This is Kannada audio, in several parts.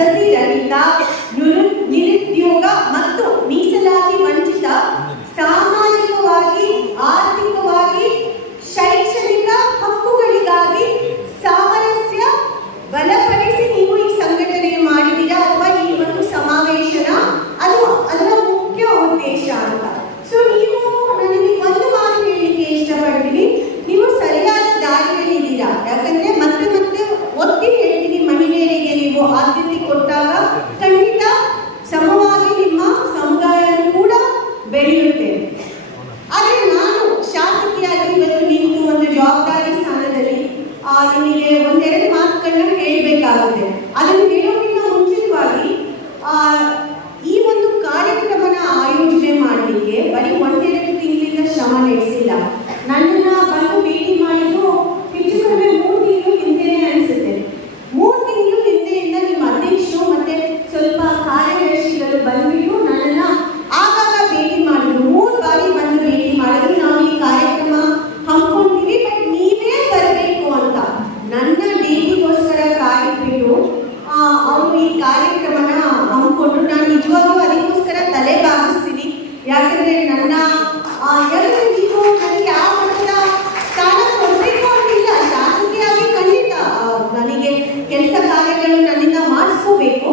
ವಸತಿ ರಹಿತ, ನಿರುದ್ಯೋಗ ಮತ್ತು ಮೀಸಲಾತಿ ವಂಚಿತ, ಸಾಮಾಜಿಕವಾಗಿ ಆರ್ಥಿಕವಾಗಿ ಶೈಕ್ಷಣಿಕ ಹಕ್ಕುಗಳಿಗಾಗಿ ಸಾಮರಸ್ಯ ಬಲಪಡಿಸಿ ನೀವು ಈ ಸಂಘಟನೆ ಮಾಡಿದ್ದೀರಾ ಅಥವಾ ಈ ಒಂದು ಸಮಾವೇಶನ ಅದರ ಮುಖ್ಯ ಉದ್ದೇಶ ಅಂತ. ಸೊ ನೀವು ನನಗೆ ಒಂದು ಮಾತು ಹೇಳಲಿಕ್ಕೆ ಇಷ್ಟಪಡ್ತೀನಿ, ನೀವು ಸರಿಯಾದ ದಾರಿಯಲ್ಲಿ ಇದ್ದೀರಾ. ಯಾಕಂದ್ರೆ ಮತ್ತೆ ಮತ್ತೆ ಒತ್ತಿ ಹೇಳ್ತೀನಿ, ಮಹಿಳೆಯರಿಗೆ ನೀವು ಆದ್ಯತೆ ಕೊಟ್ಟಾಗ ಖಂಡಿತ ಸಮವಾಗಿ ನಿಮ್ಮ ಸಮುದಾಯ ಕೂಡ ಬೆಳೆಯುತ್ತೆ. ಆದರೆ ನಾನು ಶಾಸಕಿಯಾಗಿ ಇವತ್ತು ನೀವು ಒಂದು ಜವಾಬ್ದಾರಿ ಸ್ಥಾನದಲ್ಲಿ ನಿಮಗೆ ಒಂದೆರಡು ಮಾತುಗಳನ್ನ ಹೇಳಬೇಕಾಗುತ್ತೆ. ಅದನ್ನು ಹೇಳೋಕ್ಕಿಂತ ಮುಂಚಿತವಾಗಿ ಈ ಒಂದು ಕಾರ್ಯಕ್ರಮನ ಆಯೋಜನೆ ಮಾಡಲಿಕ್ಕೆ ಬರೀ ಒಂದೆರಡು ತಿಂಗಳಿಂದ ಶ್ರಮ ನಡೆಸಿಲ್ಲ. ನನ್ನನ್ನ ಬಂದು ಭೇಟಿ ಮಾಡಿದ್ದು ಹೆಚ್ಚು ಕಡಿಮೆ 3 ತಿಂಗಳು ಹಿಂದೆನೇ ಅನಿಸುತ್ತೆ. 3 ತಿಂಗಳು ಹಿಂದೆಯಿಂದ ನಿಮ್ಮ ಅಧ್ಯಕ್ಷರು ಮತ್ತೆ ಸ್ವಲ್ಪ ಕಾರ್ಯದರ್ಶಿಗಳು ಬಂದ್ಬಿಟ್ಟು ನನ್ನನ್ನ ಆಗಾಗ ಭೇಟಿ ಮಾಡಿದ್ರು. 3 ಬಾರಿ ಬಂದು ಭೇಟಿ ಮಾಡಿದ್ರು. ನಾವು ಈ ಕಾರ್ಯಕ್ರಮ ಹಮ್ಮಿಕೊಂಡಿವಿ, ಬಟ್ ನೀವೇ ಬರಬೇಕು ಅಂತ ನನ್ನ ಡೇಟಿಗೋಸ್ಕರ ಕಾಯ್ಬಿಟ್ಟು ಅವರು ಈ ಕಾರ್ಯಕ್ರಮನ ಹಮ್ಮಿಕೊಂಡ್ರು. ನಾನು ನಿಜವಾಗ್ಲೂ ಅದಕ್ಕೋಸ್ಕರ ತಲೆ ಬಾಗಿಸ್ತೀನಿ. ಯಾಕಂದ್ರೆ ನನ್ನ ನೀವು ನನಗೆ ಆ ಮಟ್ಟದ ಸ್ಥಾನ ಕೊಡಬೇಕು ಅಂತಿಲ್ಲ. ಶಾಸಕಿಯಾಗಿ ಖಂಡಿತ ನನಗೆ ಕೆಲಸ ಕಾರ್ಯಗಳು ನನ್ನಿಂದ ಮಾಡಿಸ್ಕೋಬೇಕು.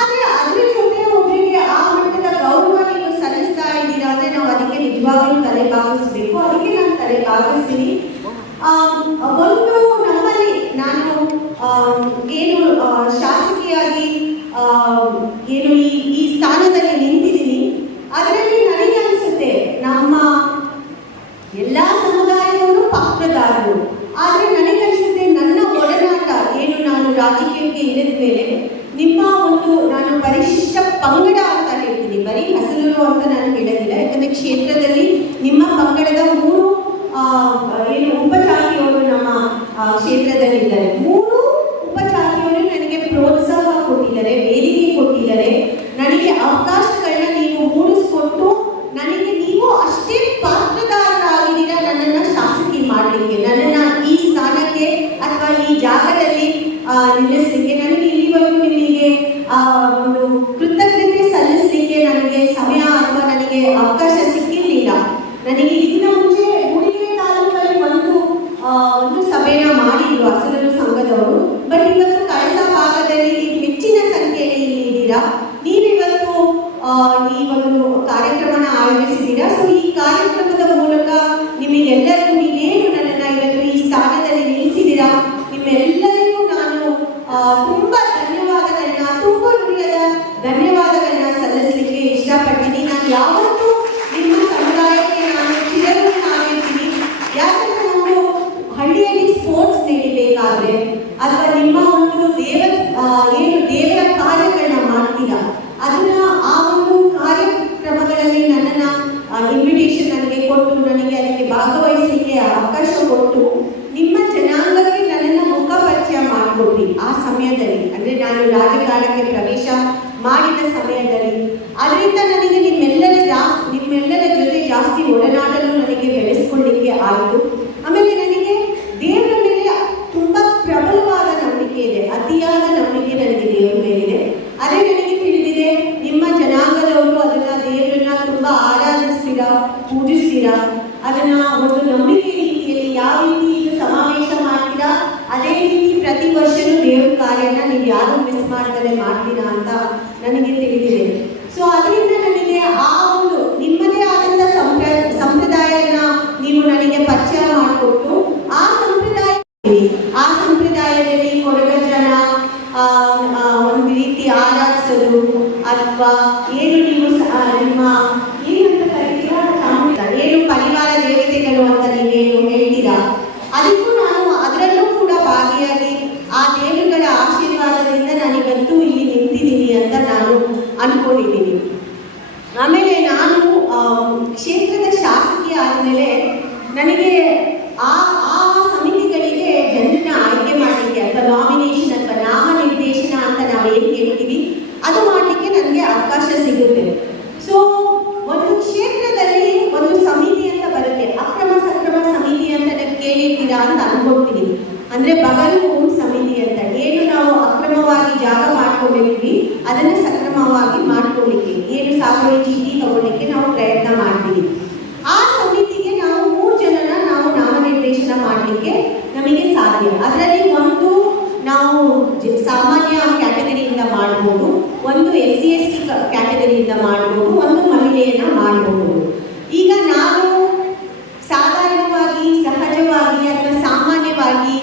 ಆದರೆ ಅದ್ರ ಜೊತೆ ಒಬ್ಬರಿಗೆ ಆ ಮಟ್ಟದ ಗೌರವ ನೀವು ಸಲ್ಲಿಸ್ತಾ ಇದ್ದೀರಾ ಅಂದರೆ ನಾವು ಅದಕ್ಕೆ ನಿಜವಾಗ್ಲೂ ತಲೆ ಬಾಗಿಸ್ಬೇಕು. ಅದಕ್ಕೆ ನಾನು ತಲೆ ಬಾಗಿಸ್ತೀನಿ. ಒಂದು ನಮ್ಮಲ್ಲಿ ನಾನು ಏನು ಶಾಸಕಿಯಾಗಿ ಏನು ಈ ಸ್ಥಾನದಲ್ಲಿ ನಿಂತಿದ್ದೀನಿ, ಅದರಲ್ಲಿ ನನಗೆ ಅನಿಸುತ್ತೆ ನಮ್ಮ ಎಲ್ಲ ಸಮುದಾಯದವರು ಪಾತ್ರದಾರರು. ಆದರೆ ನನಗನ್ಸುತ್ತೆ ನನ್ನ ಒಡನಾಟ ಏನು ನಾನು ರಾಜಕೀಯಕ್ಕೆ ಇಳಿದ ಮೇಲೆ ನಿಮ್ಮ ಒಂದು ನಾನು ಪರಿಶಿಷ್ಟ ಪಂಗಡ ಅಂತ ಹೇಳ್ತೀನಿ, ಬರೀ ಹಸಲೂರು ಅಂತ ನಾನು ಹೇಳೋದಿಲ್ಲ. ಯಾಕಂದರೆ ಕ್ಷೇತ್ರದಲ್ಲಿ ನಿಮ್ಮ ಪಂಗಡದ 3 ಏನು ಉಪಜಾತಿಯವರು ನಮ್ಮ ಕ್ಷೇತ್ರದಲ್ಲಿದ್ದಾರೆ. 3 ಉಪಜಾತಿಯವರು ನನಗೆ ಪ್ರೋತ್ಸಾಹ ಕೊಟ್ಟಿದ್ದಾರೆ, ವೇದಿಕೆ ಕೊಟ್ಟಿದ್ದಾರೆ, ನನಗೆ ಅವಕಾಶಗಳನ್ನ ನೀವು ಮೂಡಿಸ್ಕೊಟ್ಟು ನನಗೆ ನೀವು ಅಷ್ಟೇ ಪಾತ್ರದಾರರಾಗಿದ್ದೀರಾ ನನ್ನನ್ನು ಶಾಸಕಿ ಮಾಡಲಿಕ್ಕೆ, ನನ್ನನ್ನು ಈ ಸ್ಥಾನಕ್ಕೆ ಅಥವಾ ಈ ಜಾಗದಲ್ಲಿ ನಿಲ್ಲಿಸಲಿಕ್ಕೆ. ನನಗೆ ಇಲ್ಲಿವರೆಗೂ ನಿಮಗೆ ಒಂದು ಕೃತಜ್ಞತೆ ಸಲ್ಲಿಸಲಿಕ್ಕೆ ನನಗೆ ಸಮಯ ಅಥವಾ ನನಗೆ ಅವಕಾಶ ಸಿಕ್ಕಿರಲಿಲ್ಲ. ನನಗೆ ಇದನ್ನ ಮುಂಚೆ ಮೂಡಿಗೆರೆ ತಾಲೂಕಲ್ಲಿ ಒಂದು ಸಭೆನ ಮಾಡಿದ್ರು ಹಸಲೂರು ಸಂಘದವರು. ಬಟ್ ಇವತ್ತು ಕಳಸ ಭಾಗದಲ್ಲಿ ಹೆಚ್ಚಿನ ಸಂಖ್ಯೆಯಲ್ಲಿ ಇಲ್ಲಿ ಇದ್ದೀರಾ. ನೀವಿವತ್ತು ಈ ಒಂದು ಕಾರ್ಯಕ್ರಮನ ಆಯೋಜಿಸಿದ್ದೀರಾ. ಸೊ ಈ ಕಾರ್ಯಕ್ರಮದ ಮೂಲಕ ನಿಮಗೆಲ್ಲರಿಗೂ ನೀವೇನು ನನ್ನನ್ನು ಇವತ್ತು ಈ ಸ್ಥಾನದಲ್ಲಿ ನಿಲ್ಲಿಸಿದ್ದೀರಾ, ನಿಮ್ಮೆಲ್ಲರಿಗೂ ನಾನು ತುಂಬಾ ಧನ್ಯವಾದಗಳನ್ನ, ತುಂಬ ಹೃದಯದ ಧನ್ಯವಾದಗಳನ್ನ ಸಲ್ಲಿಸಲಿಕ್ಕೆ ಇಷ್ಟಪಡ್ತೀನಿ. ನಾನು ಯಾವತ್ತೂ ನಿಮ್ಮ ಸಮುದಾಯಕ್ಕೆ ನಾನು ಚಿರಋಣಿಯಾಗಿರ್ತೀನಿ. ಯಾಕಂದ್ರೆ ನಾವು ಹಳ್ಳಿಯಲ್ಲಿ ಸ್ಪೋರ್ಟ್ಸ್ ನಡೀಬೇಕಾದ್ರೆ ಅಥವಾ ನಿಮ್ಮ ಒಂದು ದೇವರ ಕಾರ್ಯಗಳನ್ನ ಮಾಡ್ತೀರಾ, ಅದನ್ನ ಆ ಒಂದು ಕಾರ್ಯಕ್ರಮಗಳಲ್ಲಿ ನನ್ನನ್ನು ಇನ್ವಿಟೇಷನ್ ನನಗೆ ಕೊಟ್ಟು ನನಗೆ ಅದಕ್ಕೆ ಭಾಗವಹಿಸಲಿಕ್ಕೆ ಅವಕಾಶ ಕೊಟ್ಟು ನಿಮ್ಮ ಜನಾಂಗಕ್ಕೆ ನನ್ನನ್ನು ಮುಖ ಪರಿಚಯ ಮಾಡಿಕೊಟ್ಟಿ. ಆ ಸಮಯದಲ್ಲಿ ಅಂದರೆ ನಾನು ರಾಜಕಾರಣಕ್ಕೆ ಪ್ರವೇಶ ಮಾಡಿದ ಸಮಯದಲ್ಲಿ ಅದರಿಂದ ನನಗೆ ನಿಮ್ಮೆಲ್ಲರ ಜೊತೆ ಜಾಸ್ತಿ ಒಡನಾಟಲು ನನಗೆ ಬೆಳೆಸ್ಕೊಳ್ಳಿಕ್ಕೆ ಆಯಿತು. ಆಮೇಲೆ ನನಗೆ ದೇವರ ಮೇಲೆ ತುಂಬ ಪ್ರಬಲವಾದ ನಂಬಿಕೆ ಇದೆ, ಅತಿಯಾದ ನಂಬಿಕೆ ನನಗೆ ದೇವರ ಮೇಲಿದೆ. ಅದೇ ನನಗೆ ತಿಳಿದಿದೆ, ನಿಮ್ಮ ಜನಾಂಗದವರು ಅದನ್ನ ದೇವರನ್ನ ತುಂಬಾ ಆರಾಧಿಸ್ತೀರಾ, ಪೂಜಿಸ್ತೀರಾ. ಅದನ್ನ ಒಂದು ನಂಬಿಕೆ ರೀತಿಯಲ್ಲಿ ಯಾವ ರೀತಿ ಇದು ಸಮಾವೇಶ ಮಾಡ್ತೀರಾ ಅದೇ ರೀತಿ ಪ್ರತಿ ವರ್ಷನೂ ದೇವ್ರ ಕಾರ್ಯನ ನೀವು ಯಾರು ಮಿಸ್ ಮಾಡ್ದಲೇ ಮಾಡ್ತೀರಾ ಅಂತ ನನಗೆ ತಿಳಿದಿದೆ. ಸೊ ಅದರಿಂದ ನನಗೆ ಆ ಒಂದು ನಿಮ್ಮದೇ ಆದಂಥ ಸಂಪ್ರದಾಯನ ನೀವು ನನಗೆ ಪರಿಚಯ ಮಾಡಿಕೊಟ್ಟು ಆ ಸಂಪ್ರದಾಯದಲ್ಲಿ ಕೊಡಗಜ್ಜನ ಒಂದು ರೀತಿ ಆರಾಧಿಸೋದು ಅಥವಾ ಏನು ನೀವು ನಿಮ್ಮ ಏನಂತ ಕರಿತೀರಾ ಏನು ಪರಿವಾರ ದೇವತೆಗಳು ಅಂತ ನೀವೇನು ಹೇಳ್ತೀರಾ, ಅದಕ್ಕೂ ನಾನು ಅದರಲ್ಲೂ ಕೂಡ ಭಾಗಿಯಾಗಿ ಆ ದೇವರುಗಳ ಆಶೀರ್ವಾದದಿಂದ ನಾನಿವತ್ತು ಇಲ್ಲಿ ನಿಂತಿದ್ದೀನಿ ಅಂತ ನಾನು ಅನ್ಕೊಂಡಿದ್ದೀನಿ. ಆಮೇಲೆ ನಾನು ಕ್ಷೇತ್ರದ ಶಾಸಕಿ ಆದಮೇಲೆ ನನಗೆ ಆ ಸಮಿತಿಗಳಿಗೆ ಜನರನ್ನ ಆಯ್ಕೆ ಮಾಡಲಿಕ್ಕೆ ಅಥವಾ ನಾಮಿನೇಷನ್ ಅಥವಾ ನಾಮನಿರ್ದೇಶನ ಅಂತ ನಾವು ಏನು ಹೇಳ್ತೀವಿ ಅದು ಮಾಡಲಿಕ್ಕೆ ನನಗೆ ಅವಕಾಶ ಸಿಗುತ್ತೆ. ಸೊ ಒಂದು ಕ್ಷೇತ್ರದಲ್ಲಿ ಒಂದು ಸಮಿತಿ ಅಂತ ಬರುತ್ತೆ, ಅಕ್ರಮ ಸಕ್ರಮ ಸಮಿತಿ ಅಂತ ನೀವು ಕೇಳಿರ್ತೀರಾ ಅಂತ ಅನ್ಕೊಳ್ತೀನಿ. ಅಂದರೆ ಬಗಲು ಭೂಮಿ ಸಮಿತಿ ಅಂತ ಏನು ನಾವು ಅಕ್ರಮವಾಗಿ ಜಾಗ ಮಾಡ್ಕೊಂಡಿರ್ತೀವಿ ಅದನ್ನು ಸಕ್ರಮವಾಗಿ ಮಾಡ್ಕೊಳ್ಳಿಕ್ಕೆ 7,000 ಚೀಟಿ ತಗೊಳ್ಳಿಕ್ಕೆ ನಾವು ಪ್ರಯತ್ನ ಮಾಡ್ತೀವಿ. ಆ ಸಮಿತಿಗೆ ನಾವು 3 ಜನನ ನಾವು ನಾಮನಿರ್ದೇಶನ ಮಾಡಲಿಕ್ಕೆ ನಮಗೆ ಸಾಧ್ಯ. ಅದರಲ್ಲಿ ಒಂದು ನಾವು ಸಾಮಾನ್ಯ ಕ್ಯಾಟಗರಿಯಿಂದ ಮಾಡ್ಬೋದು, ಒಂದು SC/ST ಕ್ಯಾಟಗರಿಯಿಂದ ಮಾಡ್ಬೋದು, ಒಂದು ಮಹಿಳೆಯನ್ನ ಮಾಡ್ಬೋದು. ಈಗ ನಾನು ಸಾಧಾರಣವಾಗಿ ಸಹಜವಾಗಿ ಅಥವಾ ಸಾಮಾನ್ಯವಾಗಿ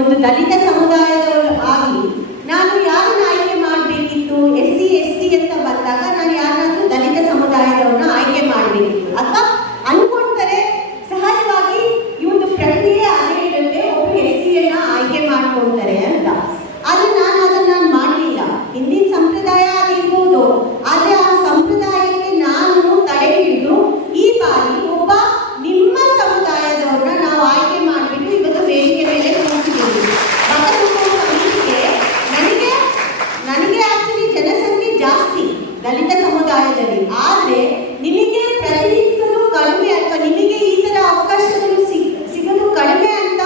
ಒಂದು ದಲಿತ ಸಮುದಾಯದವರು ಆಗಿ ನಾನು ಯಾರನ್ನ ಆಯ್ಕೆ ಮಾಡಬೇಕಿತ್ತು? SC/ST ಅಂತ ಬಂದಾಗ ನಾನು ಯಾರಾದ್ರೂ ದಲಿತ ಸಮುದಾಯದವ್ರನ್ನ ಆಯ್ಕೆ ಮಾಡಬೇಕಿತ್ತು. ಅಥವಾ ಅನ್ಕೊಳ್ತಾರೆ ಸಹಜವಾಗಿ ಈ ಒಂದು ಪ್ರಕ್ರಿಯೆ ಅದೇ ಇರುತ್ತೆ, ಒಬ್ಬರು SC-ಯನ್ನ ಆಯ್ಕೆ ಮಾಡ್ಕೊಳ್ತಾರೆ ಅಂತ. ಆದ್ರೆ ನಾನು ಅದನ್ನ ಮಾಡಲಿಲ್ಲ. ಹಿಂದಿನ ಸಂಪ್ರದಾಯ ಆಗಿರ್ಬೋದು, ಆದ್ರೆ ಆ ಸಂಪ್ರದಾಯಕ್ಕೆ ನಾನು ತಡೆ ಹಿಡಿದು ಈ ಬಾರಿ ಒಬ್ಬ ನಿಮ್ಮ ಸಮುದಾಯದವ್ರನ್ನ ನಾವು ಆಯ್ಕೆ ಮಾಡಿಬಿಟ್ಟು ಇವತ್ತು ವೇದಿಕೆ ಮೇಲೆ ಕೂತಿದ್ದೀವಿ. ನನಗೆ ಆಕ್ಚುಲಿ ಜನಸಂಖ್ಯೆ ಜಾಸ್ತಿ ದಲಿತ ಸಮುದಾಯದಲ್ಲಿ, ಆದ್ರೆ ನಿಮಗೆ ಪ್ರತಿನಿಧಿಸಲು ಕಡಿಮೆ ಅಥವಾ ನಿಮಗೆ ಈ ತರ ಅವಕಾಶಗಳು ಸಿಗಲು ಕಡಿಮೆ ಅಂತ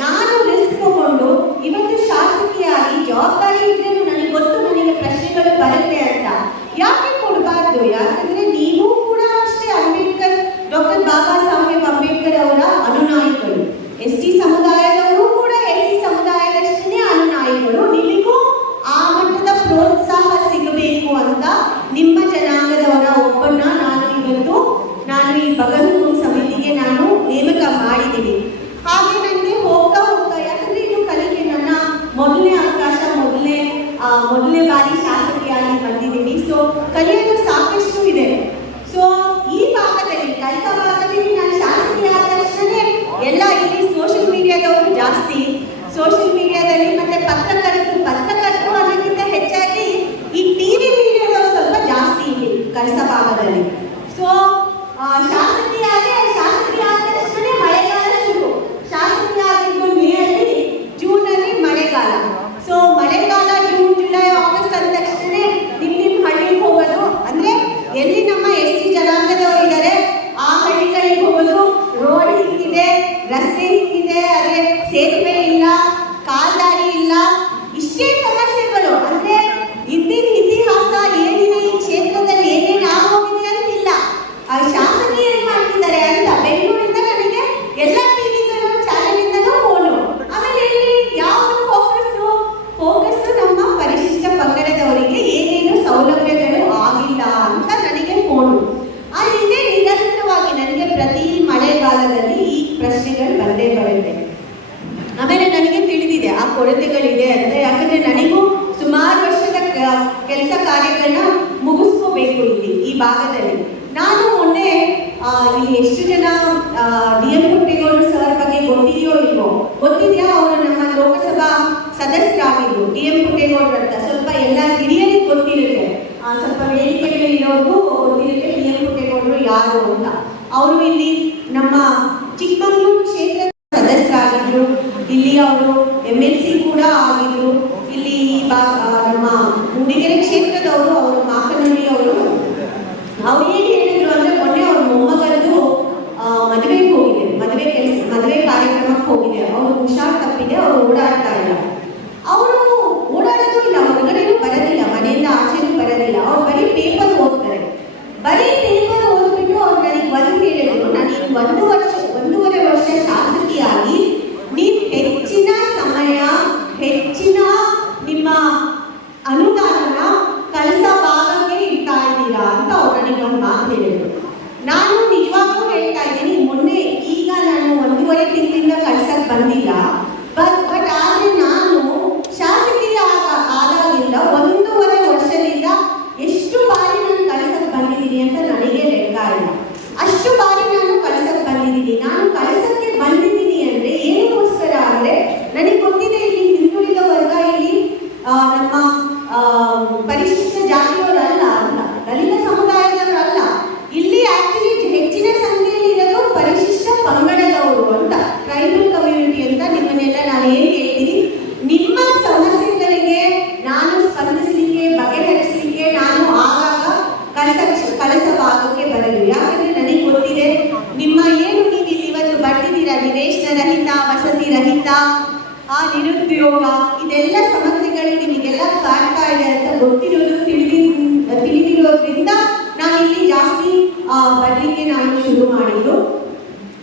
ನಾನು ರಿಸ್ಕ್ ತಗೊಂಡು ಇವತ್ತು ಶಾಸಕಿಯಾಗಿ ಜವಾಬ್ದಾರಿ ಇದ್ರೂ ನನಗೆ ಗೊತ್ತು ನನಗೆ ಪ್ರಶ್ನೆಗಳು ಬರುತ್ತೆ ಅಂತ. ಯಾಕೆ ಕೊಡಬಾರ್ದು? ಯಾಕಂದ್ರೆ ನೀವು ಕೂಡ ಅಷ್ಟೇ ಡಾಕ್ಟರ್ ಬಾಬಾ ಸಾಹೇಬ್ ಅಂಬೇಡ್ಕರ್ ಅವರ ಅನುನಾಯಿಗಳು. ST ಸಮುದಾಯದವರು ಕೂಡ SC ಸಮುದಾಯದಷ್ಟೇ ಅನುನಾಯಿಗಳು. ನಿಮಗೂ ಆ ಮಟ್ಟದ ಪ್ರೋತ್ಸಾಹ ಸಿಗಬೇಕು ಅಂತ ನಿಮ್ಮ ಜನಾಂಗದವರ ಒಬ್ಬನ್ನ ನಾನು ಈ ಬಗಲು ಸಮಿತಿಗೆ ನಾನು ನೇಮಕ ಮಾಡಿದ್ದೀನಿ. ಹಾಗೆ ನನಗೆ ಹೋಗ್ತಾ ಯಾಕಂದ್ರೆ ಇದು ಕಲಿಕೆ ನನ್ನ ಮೊದಲನೇ ಅವಕಾಶ, ಮೊದಲನೇ ಬಾರಿ ಶಾಸಕಿಯಾಗಿ ಬಂದಿದ್ದೀನಿ. ಸೊ ಕಲಿಯೋದು ಸಾಕಷ್ಟು ಇದೆ. ಸೊ ಈ ಭಾಗದಲ್ಲಿ ಕೆಲಸ ಭಾಗದಲ್ಲಿ ನಾನು ಶಾಸಕಿ ಆದ ತಕ್ಷಣ ಎಲ್ಲ ಇಲ್ಲಿ ಸೋಷಿಯಲ್ ಮೀಡಿಯಾದವರು ಜಾಸ್ತಿ, ಸೋಷಿಯಲ್ ಮೀಡಿಯಾದಲ್ಲಿ ಮತ್ತೆ ಪತ್ರಕರ್ತರು ಅನ್ನೋಕ್ಕಿಂತ ಹೆಚ್ಚಾಗಿ ಈ ಟಿವಿ ಮೀಡಿಯಾದವರು ಸ್ವಲ್ಪ ಜಾಸ್ತಿ ಇಲ್ಲಿ ಕೆಲಸ ಭಾಗದಲ್ಲಿ. ಸೊ ಶಾಸಕಿ ಆದ ತಕ್ಷಣ ಮಳೆಗಾಲ ಶುರು. ಶಾಸಕಿ ಆಗಿದ್ದು ಮೇಯಲ್ಲಿ, ಜೂನಲ್ಲಿ ಮಳೆಗಾಲ. ಸೊ ಮಳೆಗಾಲ ಜೂನ್, ಜುಲೈ, ಆಗಸ್ಟ್ ಅಂದ ತಕ್ಷಣ ನಿಮ್ಮ ಹಳ್ಳಿಗೆ ಹೋಗೋದು, ಅಂದ್ರೆ ಎಲ್ಲಿ ನಮ್ಮ ST ಜನಾಂಗದವರು ಇದ್ದಾರೆ ಆ ಹಳ್ಳಿಗಳಿಗೆ ಹೋಗೋದು. ರೋಡ್ ಹಿಂಗಿದೆ, ರಸ್ತೆ ಹಿಂಗಿದೆ, ಅದೇ ಸೇತುವೆ ಇಲ್ಲ, ಕಾಲ್ದಾರಿ ಇಲ್ಲ, ಇಷ್ಟೇ ಸಮಸ್ಯೆಗಳು. ಅಂದ್ರೆ ಇಂದಿನ ಇತಿಹಾಸ ಏನಿದೆ ಈ ಕ್ಷೇತ್ರದಲ್ಲಿ ಏನೇನು ಆಗೋಗಿದೆ ಅಂತಿಲ್ಲ. ಶಾಸಕಿ ಏನ್ ಮಾಡ್ತಿದ್ದಾರೆ ಅಂತ ಬೆಂಗಳೂರಿಂದ ನನಗೆ ಎಲ್ಲ ಟಿವಿಗಳು ಚಾನೆಲಿಂದನೂ ಫೋನು. ಆಮೇಲೆ ಇಲ್ಲಿ ಯಾವುದು ಫೋಕಸ್ ನಮ್ಮ ಪರಿಶಿಷ್ಟ ಪಂಗಡದವರಿಗೆ ಏನೇನು ಸೌಲಭ್ಯಗಳು ಆಗಿಲ್ಲ ಅಂತ ನನಗೆ ಫೋನು. ಇದೇ ನಿರಂತರವಾಗಿ ನನಗೆ ಪ್ರತಿ ಮಳೆಗಾಲದಲ್ಲಿ ಈ ಪ್ರಶ್ನೆಗಳು ಬಂದೇ ಬರುತ್ತೆ. ಆಮೇಲೆ ನನಗೆ ತಿಳಿದಿದೆ ಆ ಕೊರತೆಗಳಿದೆ ಅಂತ. ಯಾಕಂದ್ರೆ ನನಗೂ ಸುಮಾರು ವರ್ಷದ ಕೆಲಸ ಕಾರ್ಯಗಳನ್ನ ಮುಗಿಸ್ಕೋಬೇಕು ಈ ಭಾಗದಲ್ಲಿ. ನಾನು ಮೊನ್ನೆ ಇಲ್ಲಿ ಎಷ್ಟು ಜನ DM ಪುಟ್ಟೇಗೌಡರು ಸರ್ ಬಗ್ಗೆ ಗೊತ್ತಿದೆಯಾ? ಅವರು ನಮ್ಮ ಲೋಕಸಭಾ ಸದಸ್ಯರಾಗಿದ್ರು DM ಪುಟ್ಟೇಗೌಡರು ಅಂತ. ಸ್ವಲ್ಪ ಎಲ್ಲ ಹಿರಿಯರಿಗೆ ಗೊತ್ತಿರುತ್ತೆ, ಸ್ವಲ್ಪ ವೇದಿಕೆ ಮೇಲೆ ಇರೋರ್ಗೂ ಗೊತ್ತಿರುತ್ತೆ DM ಪುಟ್ಟೇಗೌಡರು ಯಾರು ಅಂತ. ಅವರು ಇಲ್ಲಿ ನಮ್ಮ ಚಿಕ್ಕಮಗಳೂರು ಕ್ಷೇತ್ರದ ಸದಸ್ಯರಾಗಿದ್ರು, ಇಲ್ಲಿ ಅವರು MLC ಕೂಡ ಆಗಿದ್ರು. ಇಲ್ಲಿ ನಮ್ಮ ಮೂಡಿಗೆರೆ ಕ್ಷೇತ್ರದವರು, ಅವರು ಮಾಕನಹಳ್ಳಿ ಅವರು. ಅವ್ರು ಏನು ಹೇಳಿದ್ರು ಅಂದ್ರೆ ಮೊನ್ನೆ ಅವ್ರ ಮೊಮ್ಮಗಂದು ಮದುವೆಗೆ ಹೋಗಿದೆ, ಮದುವೆ ಕಾರ್ಯಕ್ರಮಕ್ಕೆ ಹೋಗಿದೆ. ಅವರು ಹುಷಾರ್ ತಪ್ಪಿದೆ, ಅವರು ಓಡಾಡ್ತಾ ಇಲ್ಲ. ಅವರು ಓಡಾಡೋದು ಇಲ್ಲ, ಹೊರಗಡೆನೂ ಬರೋದಿಲ್ಲ, ಮನೆಯಿಂದ ಆಚೆನೂ ಬರೋದಿಲ್ಲ. ಅವ್ರು ಬರೀ ಪೇಪರ್ ಓದ್ತಾರೆ. ಬರೀ ಪೇಪರ್ ಓದ್ಬಿಟ್ಟು ಅವ್ರು ನನಗೆ ಹೇಳಿದ್ರು, ನನಗೆ 1.5 ವರ್ಷ ಶಾಸಕಿಯಾಗಿ ನೀವು ಹೆಚ್ಚಿನ ಸಮಯ, ಹೆಚ್ಚಿನ ನಿಮ್ಮ ಅನುದಾನನ ಕೆಲಸ ಭಾಗಕ್ಕೆ ಇಡ್ತಾ ಇದ್ದೀರಾ ಅಂತ ಅವ್ರು ನನಗೆ ಒಂದು ಮಾತು ಹೇಳಿದ್ರು. ನಾನು ನಿಜವಾಗ್ಲೂ ಹೇಳ್ತಾ ಇದ್ದೀನಿ, ಮೊನ್ನೆ ಈಗ ನಾನು 1.5 ತಿಂಗಳಿಂದ ಕಳ್ಸಕ್ಕೆ ಬಂದಿಲ್ಲ. ಬಟ್ ಆದರೆ ನಾನು ಶಾಸಕಿ ಆದಾಗಿಂದ 1.5 ವರ್ಷದಿಂದ ಎಷ್ಟು ಬಾರಿ ನಾನು ಕಳ್ಸಕ್ಕೆ ಬಂದಿದ್ದೀನಿ ಅಂತ ನನಗೆ ಲೆಕ್ಕ ಇಲ್ಲ. ಅಷ್ಟು ಬಾರಿ ನಾನು ಕಳ್ಸಕ್ಕೆ ಬಂದಿದ್ದೀನಿ. ನಾನು ಕಳ್ಸಕ್ಕೆ ಬಂದಿದ್ದೀನಿ ಅಂದರೆ ಏನಕ್ಕೋಸ್ಕರ ಅಂದರೆ ನನಗೆ ಗೊತ್ತಿದೆ ಇಲ್ಲಿ ಹಿಂದುಳಿದ ವರ್ಗ, ಇಲ್ಲಿ ನಮ್ಮ ಪರಿಶಿಷ್ಟ ಜಾತಿಯವರಲ್ಲ, ದಲಿತ ಸಮುದಾಯದವರಲ್ಲ. ಇಲ್ಲಿ ಆಕ್ಚುಲಿ ಹೆಚ್ಚಿನ ಸಂಖ್ಯೆಯಲ್ಲಿ ಇರೋದು ಪರಿಶಿಷ್ಟ ಪಂಗಡದವರು ಅಂತ, ಟ್ರೈಬಲ್ ಕಮ್ಯುನಿಟಿ ಅಂತ. ನಿಮ್ಮನ್ನೆಲ್ಲ ನಾನು ಏನು ಹೇಳ್ತೀನಿ, ನಿಮ್ಮ ಸಮಸ್ಯೆಗಳಿಗೆ ನಾನು ಸ್ಪಂದಿಸಲಿಕ್ಕೆ, ಬಗೆಹರಿಸಲಿಕ್ಕೆ ನಾನು ಆಗಾಗ ಕಳಸ ಭಾಗಕ್ಕೆ ಬರಲು. ಯಾಕಂದ್ರೆ ನನಗೆ ಗೊತ್ತಿದೆ ನಿಮ್ಮ ಏನು ನೀವು ಇಲ್ಲಿ ಇವತ್ತು ಬರ್ತಿದ್ದೀರಾ, ನಿವೇಶನ ರಹಿತ, ವಸತಿ ರಹಿತ, ನಿರುದ್ಯೋಗ, ಇದೆಲ್ಲ ಸಮಸ್ಯೆ ಸಮಸ್ಯೆಗಳು ನಿಮಗೆಲ್ಲ ಕಾಡ್ತಾ ಇದೆ ಅಂತ ತಿಳಿದಿರೋದ್ರಿಂದ ನಾನು ಇಲ್ಲಿ ಜಾಸ್ತಿ ಬರಲಿಕ್ಕೆ ನಾನು ಶುರು ಮಾಡಿದ್ದು.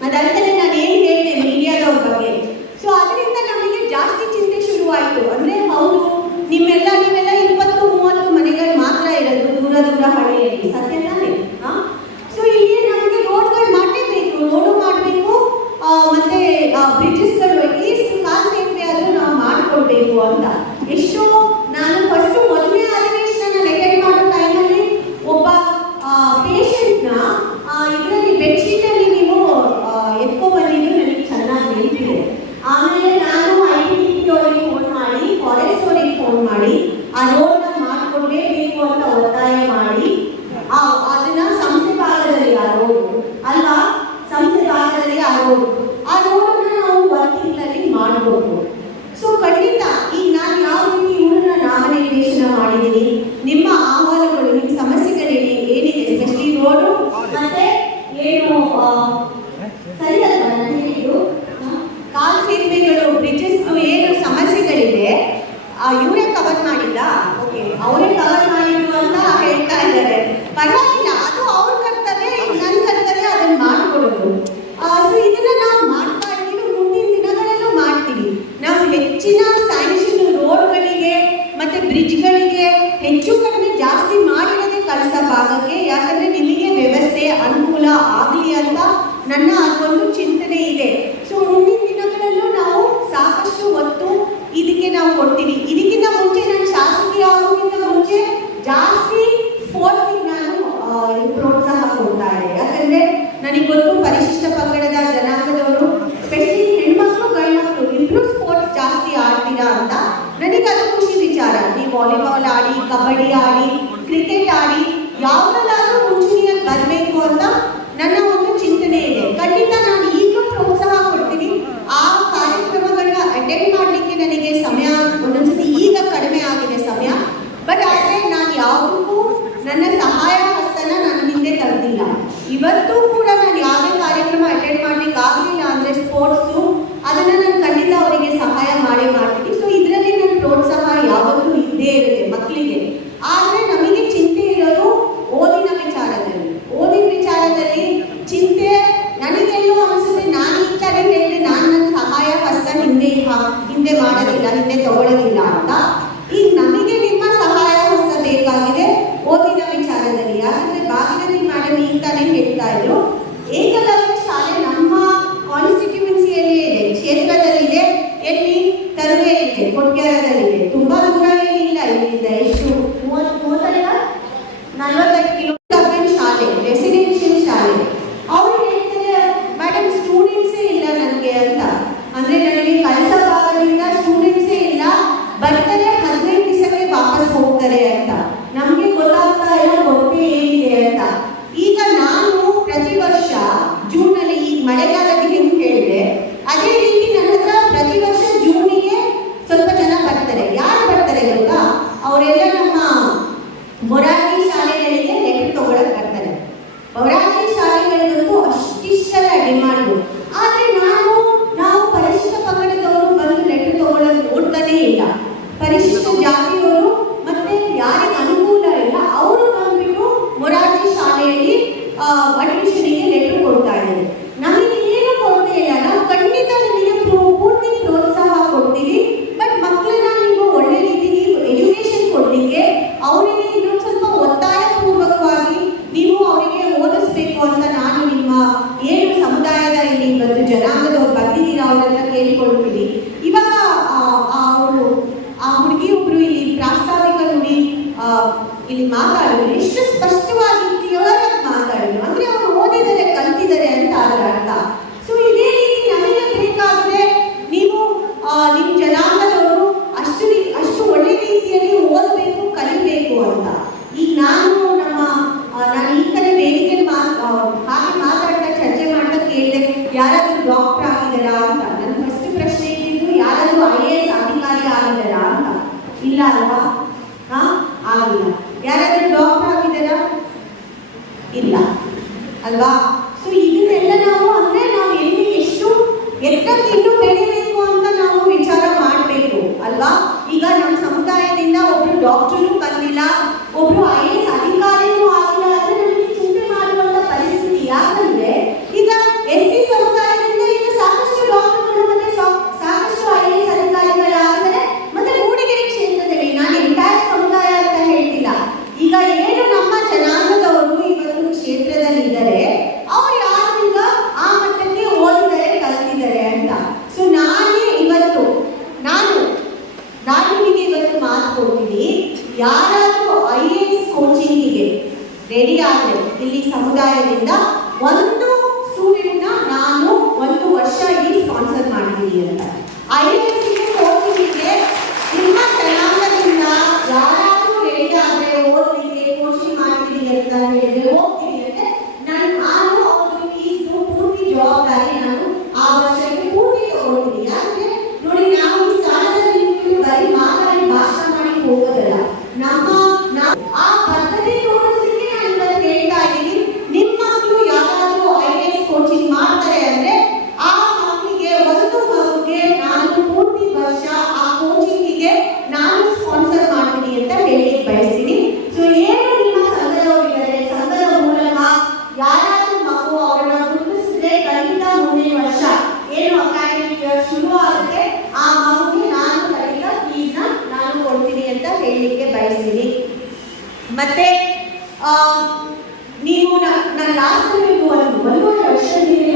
ಅದಲ್ಲದೆ ನಾನು ಏನು ಹೇಳಿದೆ ಮೀಡಿಯಾದವ್ರ ಬಗ್ಗೆ, ಸೊ ಅದರಿಂದ ನಮಗೆ ಜಾಸ್ತಿ ಚಿಂತೆ ಶುರುವಾಯಿತು. ಅಂದರೆ ಹೌದು, ನೀವೆಲ್ಲ 20-30 ಮನೆಗಳು ಮಾತ್ರ ಇರೋದು ದೂರ ದೂರ ಹಳ್ಳಿಯಲ್ಲಿ, ಸತ್ಯ ತಾನೇ? ಸೊ ಇಲ್ಲಿ ನಮಗೆ ರೋಡ್ಗಳು ಮಾಡಲೇಬೇಕು, ರೋಡು ಮಾಡಬೇಕು, ಮತ್ತೆ ಬ್ರಿಡ್ಜಸ್ಗಳು ಅಟ್ಲೀಸ್ಟ್ ಕಾಲ್ ಸೇತುವೆ ಆದರೂ ನಾವು ಮಾಡಿಕೊಡ್ಬೇಕು ಅಂತ. ಎಷ್ಟೋ ನಾನು ಮೊದಲನೇ ಅಧಿವೇಶನ ಅಟೆಂಡ್ ಮಾಡೋ ಟೈಮಲ್ಲಿ ಒಬ್ಬ ಪೇಷಂಟ್ನ ಇದರಲ್ಲಿ ಬೆಡ್ಶೀಟಲ್ಲಿ ನೀವು ಎತ್ಕೊಬಂದಿದ್ದು ನನಗೆ ಚೆನ್ನಾಗಿ ನೆನಪಿದೆ. ಆಮೇಲೆ ನಾನು IPT ಅವರಿಗೆ ಫೋನ್ ಮಾಡಿ, ಫಾರೆಸ್ಟ್ ಅವರಿಗೆ ಫೋನ್ ಮಾಡಿ ಆ ರೋಡ್ನ ಮಾಡಿಕೊಡ್ಲೇಬೇಕು ಅಂತ ಒತ್ತಾಯ ಮಾಡಿ ಅದನ್ನ ಸಂಸ್ಥೆ ಭಾಗದಲ್ಲಿ ಆ ರೋಡು ಅಲ್ವಾ, ಸಂಸ್ಥೆ ಭಾಗದಲ್ಲಿ ಆ ರೋಡನ್ನ ನಾವು 1 ತಿಂಗಳಲ್ಲಿ ಮಾಡಬಹುದು. ಸೊ ಖಂಡಿತ ಈಗ ನಾನು ಯಾವ ರೀತಿ ಇವ್ರನ್ನ ನಾಮನಿರ್ದೇಶನ ಮಾಡಿದ್ದೀನಿ, ನಿಮ್ಮ ಆಹ್ವಾನಗಳು, ನಿಮ್ಮ ಸಮಸ್ಯೆಗಳೇನು ಏನಿದೆ, ಎಸ್ಪೆಷಲಿ ರೋಡು ಮತ್ತೆ ಏನು ಸರಿ ಅಲ್ವಾ ನಾನು ಹೇಳಿದ್ದು, ಕಾಲ್ ಸೇತುವೆಗಳು, ಬ್ರಿಡ್ಜಸ್ ಏನು ಸಮಸ್ಯೆಗಳಿದೆ ಇವರೇ ಕವರ್ ಮಾಡಿಲ್ಲ. ಓಕೆ, ಅವರೇ ಕವರ್ ಮಾಡಿದ್ರು ಅಂತ ಹೇಳ್ತಾ ಇದ್ದಾರೆ. ಪರವಾಗಿಲ್ಲ, ಅದು ಅವ್ರ ಕರ್ತವ್ಯ, ನನ್ನ ಕರ್ತವ್ಯ ಅದನ್ನು ಮಾಡಿಕೊಡೋದು. ಸೊ ಇದನ್ನ ನಾವು ಮಾಡ್ತಾ ಇದ್ದೀವಿ, ಮುಂದಿನ ದಿನಗಳಲ್ಲೂ ಮಾಡ್ತೀವಿ. ನಾವು ಹೆಚ್ಚಿನ ಸ್ಯಾಂಕ್ಷನ್ ರೋಡ್ಗಳಿಗೆ ಮತ್ತೆ ಬ್ರಿಡ್ಜ್ಗಳಿಗೆ ಹೆಚ್ಚು ಕಡಿಮೆ ಜಾಸ್ತಿ ಮಾಡಿರೋದೇ ಕಳಸ ಭಾಗಕ್ಕೆ. ಯಾಕಂದ್ರೆ ನಿಮಗೆ ವ್ಯವಸ್ಥೆ ಅನುಕೂಲ ಆಗಲಿ ಅಂತ ನನ್ನ ಅದೊಂದು ಚಿಂತನೆ ಇದೆ. ಸೊ ಮುಂದಿನ ದಿನಗಳಲ್ಲೂ ನಾವು ಸಾಕಷ್ಟು ಒತ್ತು ಇದಕ್ಕೆ ನಾವು ಕೊಡ್ತೀವಿ. ಇದಕ್ಕಿಂತ ಮುಂಚೆ ನಾನು ಶಾಸಕಿ ಆಗೋಕ್ಕಿಂತ ಮುಂಚೆ ಜಾಸ್ತಿ ಸ್ಪೋರ್ಟ್ಸಿಗೆ ನಾನು ಪ್ರೋತ್ಸಾಹ ಕೊಡ್ತಾ ಇದ್ದೆ. ಯಾಕಂದ್ರೆ ನನಗೆ ಗೊತ್ತು, ಪರಿಶಿಷ್ಟ ಪಂಗಡದ ಜನಾಂಗದವರು, ಸ್ಪೆಷಲಿ ಹೆಣ್ಮಕ್ಳು ಗಂಡ್ಮಕ್ಳು ಇಬ್ರು ಸ್ಪೋರ್ಟ್ಸ್ ಜಾಸ್ತಿ ಆಡ್ತೀರಾ ಅಂತ ನನಗೆ ಅದು ಖುಷಿ ವಿಚಾರ. ನೀವು ವಾಲಿಬಾಲ್ ಆಡಿ, ಕಬಡ್ಡಿ ಆಡಿ, ಕ್ರಿಕೆಟ್ ಆಡಿ, ಯಾವುದಲ್ಲಾದ್ರೂ ಮುಂಚೂಣಿಯಲ್ಲಿ ಬರಬೇಕು ಅಂತ ನನ್ನ ಒಂದು ಚಿಂತನೆ ಇದೆ. ಖಂಡಿತ ನಾನು ಈಗಲೂ ಪ್ರೋತ್ಸಾಹ ಕೊಡ್ತೀನಿ. ಆ ಕಾರ್ಯಕ್ರಮಗಳನ್ನ ಅಟೆಂಡ್ ಮಾಡಲಿಕ್ಕೆ ನನಗೆ ಸಮಯ ಒಂದೊಂದ್ಸತಿ ಈಗ ಕಡಿಮೆ ಆಗಿದೆ ಸಮಯ, ಬಟ್ ಆದರೆ ನಾನು ಯಾವುದಕ್ಕೂ ನನ್ನ ಸಹಾಯ ಹಸ್ತನ ನಾನು ಹಿಂದೆ ತರ್ದಿಲ್ಲ. ಇವತ್ತು ಕೂಡ ನಾನು ಯಾವುದೇ ಕಾರ್ಯಕ್ರಮ ಅಟೆಂಡ್ ಮಾಡ್ಲಿಕ್ಕೆ ಆಗಲಿಲ್ಲ ಅಂದರೆ ಸ್ಪೋರ್ಟ್ಸು, ಅದನ್ನು ನಾನು ಖಂಡಿತ ಅವರಿಗೆ ಸಹಾಯ ಮಾಡ್ತೀನಿ. ಸೊ ಇದರಲ್ಲಿ ನನ್ನ ಪ್ರೋತ್ಸಾಹ ಯಾವತ್ತೂ ಇದ್ದೇ ಇರುತ್ತೆ ಮಕ್ಕಳಿಗೆ. ಆದರೆ ನಮಗೆ ಚಿಂತೆ ಇರೋದು ಓದಿನ ವಿಚಾರದಲ್ಲಿ ಚಿಂತೆ ನನಗೆಲ್ಲೋ ಅನಿಸುತ್ತೆ. ನಾನು ಈ ಥರ ಹೇಳಿದ್ರೆ ನಾನು ನನ್ನ ಸಹಾಯ ಹಸ್ತ ಹಿಂದೆ ಮಾಡೋದಿಲ್ಲ, ಹಿಂದೆ ತಗೊಳ್ಳೋದಿಲ್ಲ ಅಂತ. ಈಗ ನಮಗೆ ನಿಮ್ಮ ಸಹಾಯ ಹಸ್ತ ಬೇಕಾಗಿದೆ ಓದಿನ ವಿಚಾರದಲ್ಲಿ. ಯಾಕಂದ್ರೆ ಭಾಗೀರಥಿ ಮೇಡಮ್ ಈಗ ತಾನೇ ಹೇಳ್ತಾ ಇದ್ರು, ಏಕಲವ್ಯ ಶಾಲೆ ನಮ್ಮ ಕಾನ್ಸ್ಟಿಟ್ಯೂನ್ಸಿಯಲ್ಲಿ ಇದೆ, ಕ್ಷೇತ್ರದಲ್ಲಿದೆ. ಎಲ್ಲಿ? ತರುವೇಲಿದೆ, ಕೊಟ್ಗೆರದಲ್ಲಿದೆ. ತುಂಬಾ ದೂರ ಏನಿಲ್ಲ ಇಲ್ಲಿಂದ. ಎಷ್ಟು 40 ಕಿಲೋಮೀಟರ್ ಶಾಲೆ, ರೆಸಿಡೆನ್ಷಿಯಲ್ ಶಾಲೆ. ಅವ್ರು ಹೇಳ್ತಾರೆ, ಮೇಡಮ್ ಸ್ಟೂಡೆಂಟ್ಸೇ ಇಲ್ಲ ನನಗೆ ಅಂತ. ಅಂದ್ರೆ ನನಗೆ ಕಳಸ ಭಾಗದಿಂದ ಸ್ಟೂಡೆಂಟ್ಸೇ ಇಲ್ಲ, ಬರ್ತಾರೆ 15 ದಿವಸಕ್ಕೆ ವಾಪಸ್ ಹೋಗ್ತಾರೆ ಅಂತ. ನಮಗೆ ಗೊತ್ತಾಗ್ತಾ ಇಲ್ಲ ಗೊತ್ತೇ ಏನಿದೆ ಅಂತ. ಈಗ ನಾನು ಪ್ರತಿ ವರ್ಷ ಜೂನಲ್ಲಿ, ಈಗ ಮಳೆಗಾಲಕ್ಕೆ ಹೆಂಗೆ ಹೇಳಿದೆ ಅದೇ ರೀತಿ ನನ್ನ ಹತ್ರ ಪ್ರತಿ ವರ್ಷ ಜೂನಿಗೆ ಸ್ವಲ್ಪ ಜನ ಬರ್ತಾರೆ. ಯಾರು ಬರ್ತಾರೆ ಗೊತ್ತಾ? ಅವರೆಲ್ಲ ನಮ್ಮ ಮೊರಾರ್ಜಿ ಶಾಲೆಗಳಿಗೆ ಲೆಟರ್ ತಗೊಳಕ್ ಬರ್ತಾರೆ. ಮೊರಾರ್ಜಿ ಶಾಲೆಗಳಿಗಂತೂ ಅಷ್ಟಿಷ್ಟರ ಡಿಮಾಂಡು. ಆದರೆ ನಾವು ಪರಿಶಿಷ್ಟ ಪಂಗಡದವರು ಬಂದು ಲೆಟರ್ ತಗೊಳ್ಳೋದು ನೋಡ್ತಾನೇ ಇಲ್ಲ. ಪರಿಶಿಷ್ಟ ಜಾತಿಯವರು ಮತ್ತೆ ಯಾರಿಗೆ ಅನುಕೂಲ ಇಲ್ಲ ಅವರು ಬಂದ್ಬಿಟ್ಟು ಮೊರಾರ್ಜಿ ಶಾಲೆಯಲ್ಲಿ ಅಡ್ಮಿಷನ್ಗೆ ಲೆಟರ್ ಕೊಡ್ತಾ ಇದ್ದಾರೆ. ನಮಗೆ ಏನು ಕೊರತೆ ಇಲ್ಲ, ನಾವು ಖಂಡಿತ ನಿಮಗೆ ಪೂರ್ತಿ ಪ್ರೋತ್ಸಾಹ ಕೊಡ್ತೀವಿ. ಬಟ್ ಮಕ್ಕಳನ್ನ ನೀವು ಒಳ್ಳೆ ರೀತಿಗೆ ಎಜುಕೇಶನ್ ಕೊಡಲಿಕ್ಕೆ ಅವರಿಗೆ ಇನ್ನೊಂದು ಸ್ವಲ್ಪ ಒತ್ತಾಯ ಪೂರ್ವಕವಾಗಿ ನೀವು ಅವರಿಗೆ ಓದಿಸ್ಬೇಕು ಅಂತ ನಾನು ನಿಮ್ಮ ಏನು ಸಮುದಾಯದ ಇಲ್ಲಿ ಇವತ್ತು ಜನಾಂಗದವ್ರು ಬಂದಿದ್ದೀರಾ ಅವರೆಲ್ಲ ಕೇಳಿಕೊಳ್ತೀವಿ. ಇವಾಗ ಅವರು ಆ ಹುಡುಗಿಯೊಬ್ರು ಇಲ್ಲಿ ಪ್ರಾಸ್ತಾವಿಕ ನುಡಿ ಇಲ್ಲಿ ಮಾತಾಡಿದ್ರು, ಎಷ್ಟು ಸ್ಪಷ್ಟವಾಗಿ ಕ್ಲಿಯರ್ ಆಗಿ ಮಾತಾಡಿದ್ರು. ಅಂದ್ರೆ ಅವರು ಓದಿದರೆ ಕಲ್ತಿದ್ದಾರೆ ಅಂತ ಅದರ ಅರ್ಥ. ಸೊ ಇದೇ ರೀತಿ ನಮಗೆ ಬೇಕಾದ್ರೆ ನೀವು ನಿಮ್ಮ ಜನಾಂಗದವರು ಅಷ್ಟು ಒಳ್ಳೆ ರೀತಿಯಲ್ಲಿ ಓದಬೇಕು, ಕಲಿಬೇಕು ಅಂತ. ಈಗ ನಾನು ಈ ಕಡೆ ವೇದಿಕೆಯಲ್ಲಿ ಹಾಗೆ ಮಾತಾಡ್ತಾ ಚರ್ಚೆ ಮಾಡ್ತಾ ಕೇಳಿದೆ, ಯಾರಾದ್ರೂ ಡಾಕ್ಟರ್ ಆಗಿದ್ದಾರಾ ಅಂತ. ನನ್ನ ಫಸ್ಟ್ ಪ್ರಶ್ನೆ ಇದ್ದಿದ್ದು ಯಾರಾದ್ರೂ IAS ಅಧಿಕಾರಿ ಆಗಿದ್ದಾರಾ ಅಂತ. ಇಲ್ಲ ಅಲ್ವಾ? ಆಗಿಲ್ಲ. ಯಾರಾದ್ರೂ ಡಾಕ್ಟರ್ ಆಗಿದ್ದಾರಾ? ಇಲ್ಲ ಅಲ್ವಾ? ಸೊ ಇದನ್ನೆಲ್ಲ ನಾವು ಅಂದ್ರೆ ನಾವು ಎಷ್ಟು ಎತ್ತರಕ್ಕೆ ಇನ್ನೂ ಬೆಳಿಬೇಕು ಅಂತ ನಾವು ವಿಚಾರ ಮಾಡಬೇಕು ಅಲ್ವಾ? ಈಗ ನಮ್ಮ ಸಮುದಾಯ ಏನು ಅಕಾಡೆಮಿಕ್ ಇಯರ್ ಶುರು ಆಗುತ್ತೆ ಆ ಮಗುಗೆ ನಾನು ಖಂಡಿತ ಫೀಸ್ನ ನಾನು ಕೊಡ್ತೀನಿ ಅಂತ ಹೇಳಲಿಕ್ಕೆ ಬಯಸ್ತೀನಿ. ಮತ್ತೆ ನೀವು ನಾನು ಲಾಸ್ಟ್ ನೀವು ಒಂದೂವರೆ ವರ್ಷದಿಂದ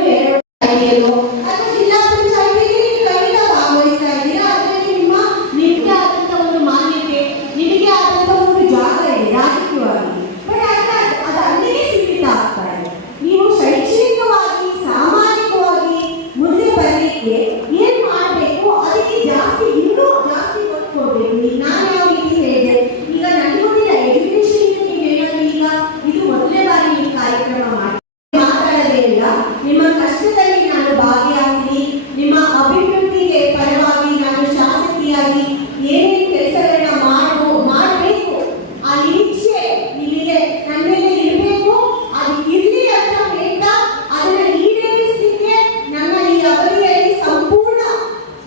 ಅಥವಾ ಜಿಲ್ಲಾ ಪಂಚಾಯತಿಗೆ ನೀವು ಖಂಡಿತ ಭಾಗವಹಿಸ್ತಾ ಇದ್ದೀರಾ. ಅದರಲ್ಲಿ ನಿಮಗೆ ಆದಂಥ ಒಂದು ಮಾನ್ಯತೆ, ನಿಮಗೆ ಆದಂಥ ಒಂದು ಜಾಗ ಇದೆ ರಾಜಕೀಯವಾಗಿ. ಬಟ್ ಅದು ಅಲ್ಲಿಗೆ ಸೀಮಿತ ಆಗ್ತಾ ಇದೆ. ನೀವು ಶೈಕ್ಷಣಿಕವಾಗಿ ಸಾಮಾಜಿಕವಾಗಿ ಮುಂದೆ ಬರಲಿಕ್ಕೆ ಏನು ಮಾಡಬೇಕು, ಅದಕ್ಕೆ ಜಾಸ್ತಿ ಇನ್ನೂ ಜಾಸ್ತಿ ಒತ್ತು ಕೊಡಬೇಕು. ನಾನು ಯಾವ ರೀತಿ ಹೇಳಿದೆ, ಈಗ ನಡೆಯುವುದಿಲ್ಲ ಎಜುಕೇಶನ್ ನೀವೇನಾದ್ರು ಈಗ ಇದು ಮೊದಲನೇ ಬಾರಿ ನೀವು ಕಾರ್ಯಕ್ರಮ ಮಾತಾಡೋದೇ ಇಲ್ಲ. ನಿಮ್ಮ ಕಷ್ಟದಲ್ಲಿ ನಾನು ಭಾಗಿಯಾಗ್ತೀನಿ, ನಿಮ್ಮ ಅಭಿವೃದ್ಧಿಗೆ ಪರವಾಗಿ ನಾನು ಶಾಸಕಿಯಾಗಿ ಏನೇನು ಕೆಲಸಗಳನ್ನ ಮಾಡಬೇಕು ಆ ನಿರೀಕ್ಷೆ ನಿಮಗೆ ನನ್ನ ಮೇಲೆ ಇರಬೇಕು. ಅದು ಇರಲಿ ಅಂತ ಹೇಳ್ತಾ ಅದನ್ನ ಈಡೇರಿಸಲಿಕ್ಕೆ ನನ್ನ ಈ ಅವಧಿಯಲ್ಲಿ ಸಂಪೂರ್ಣ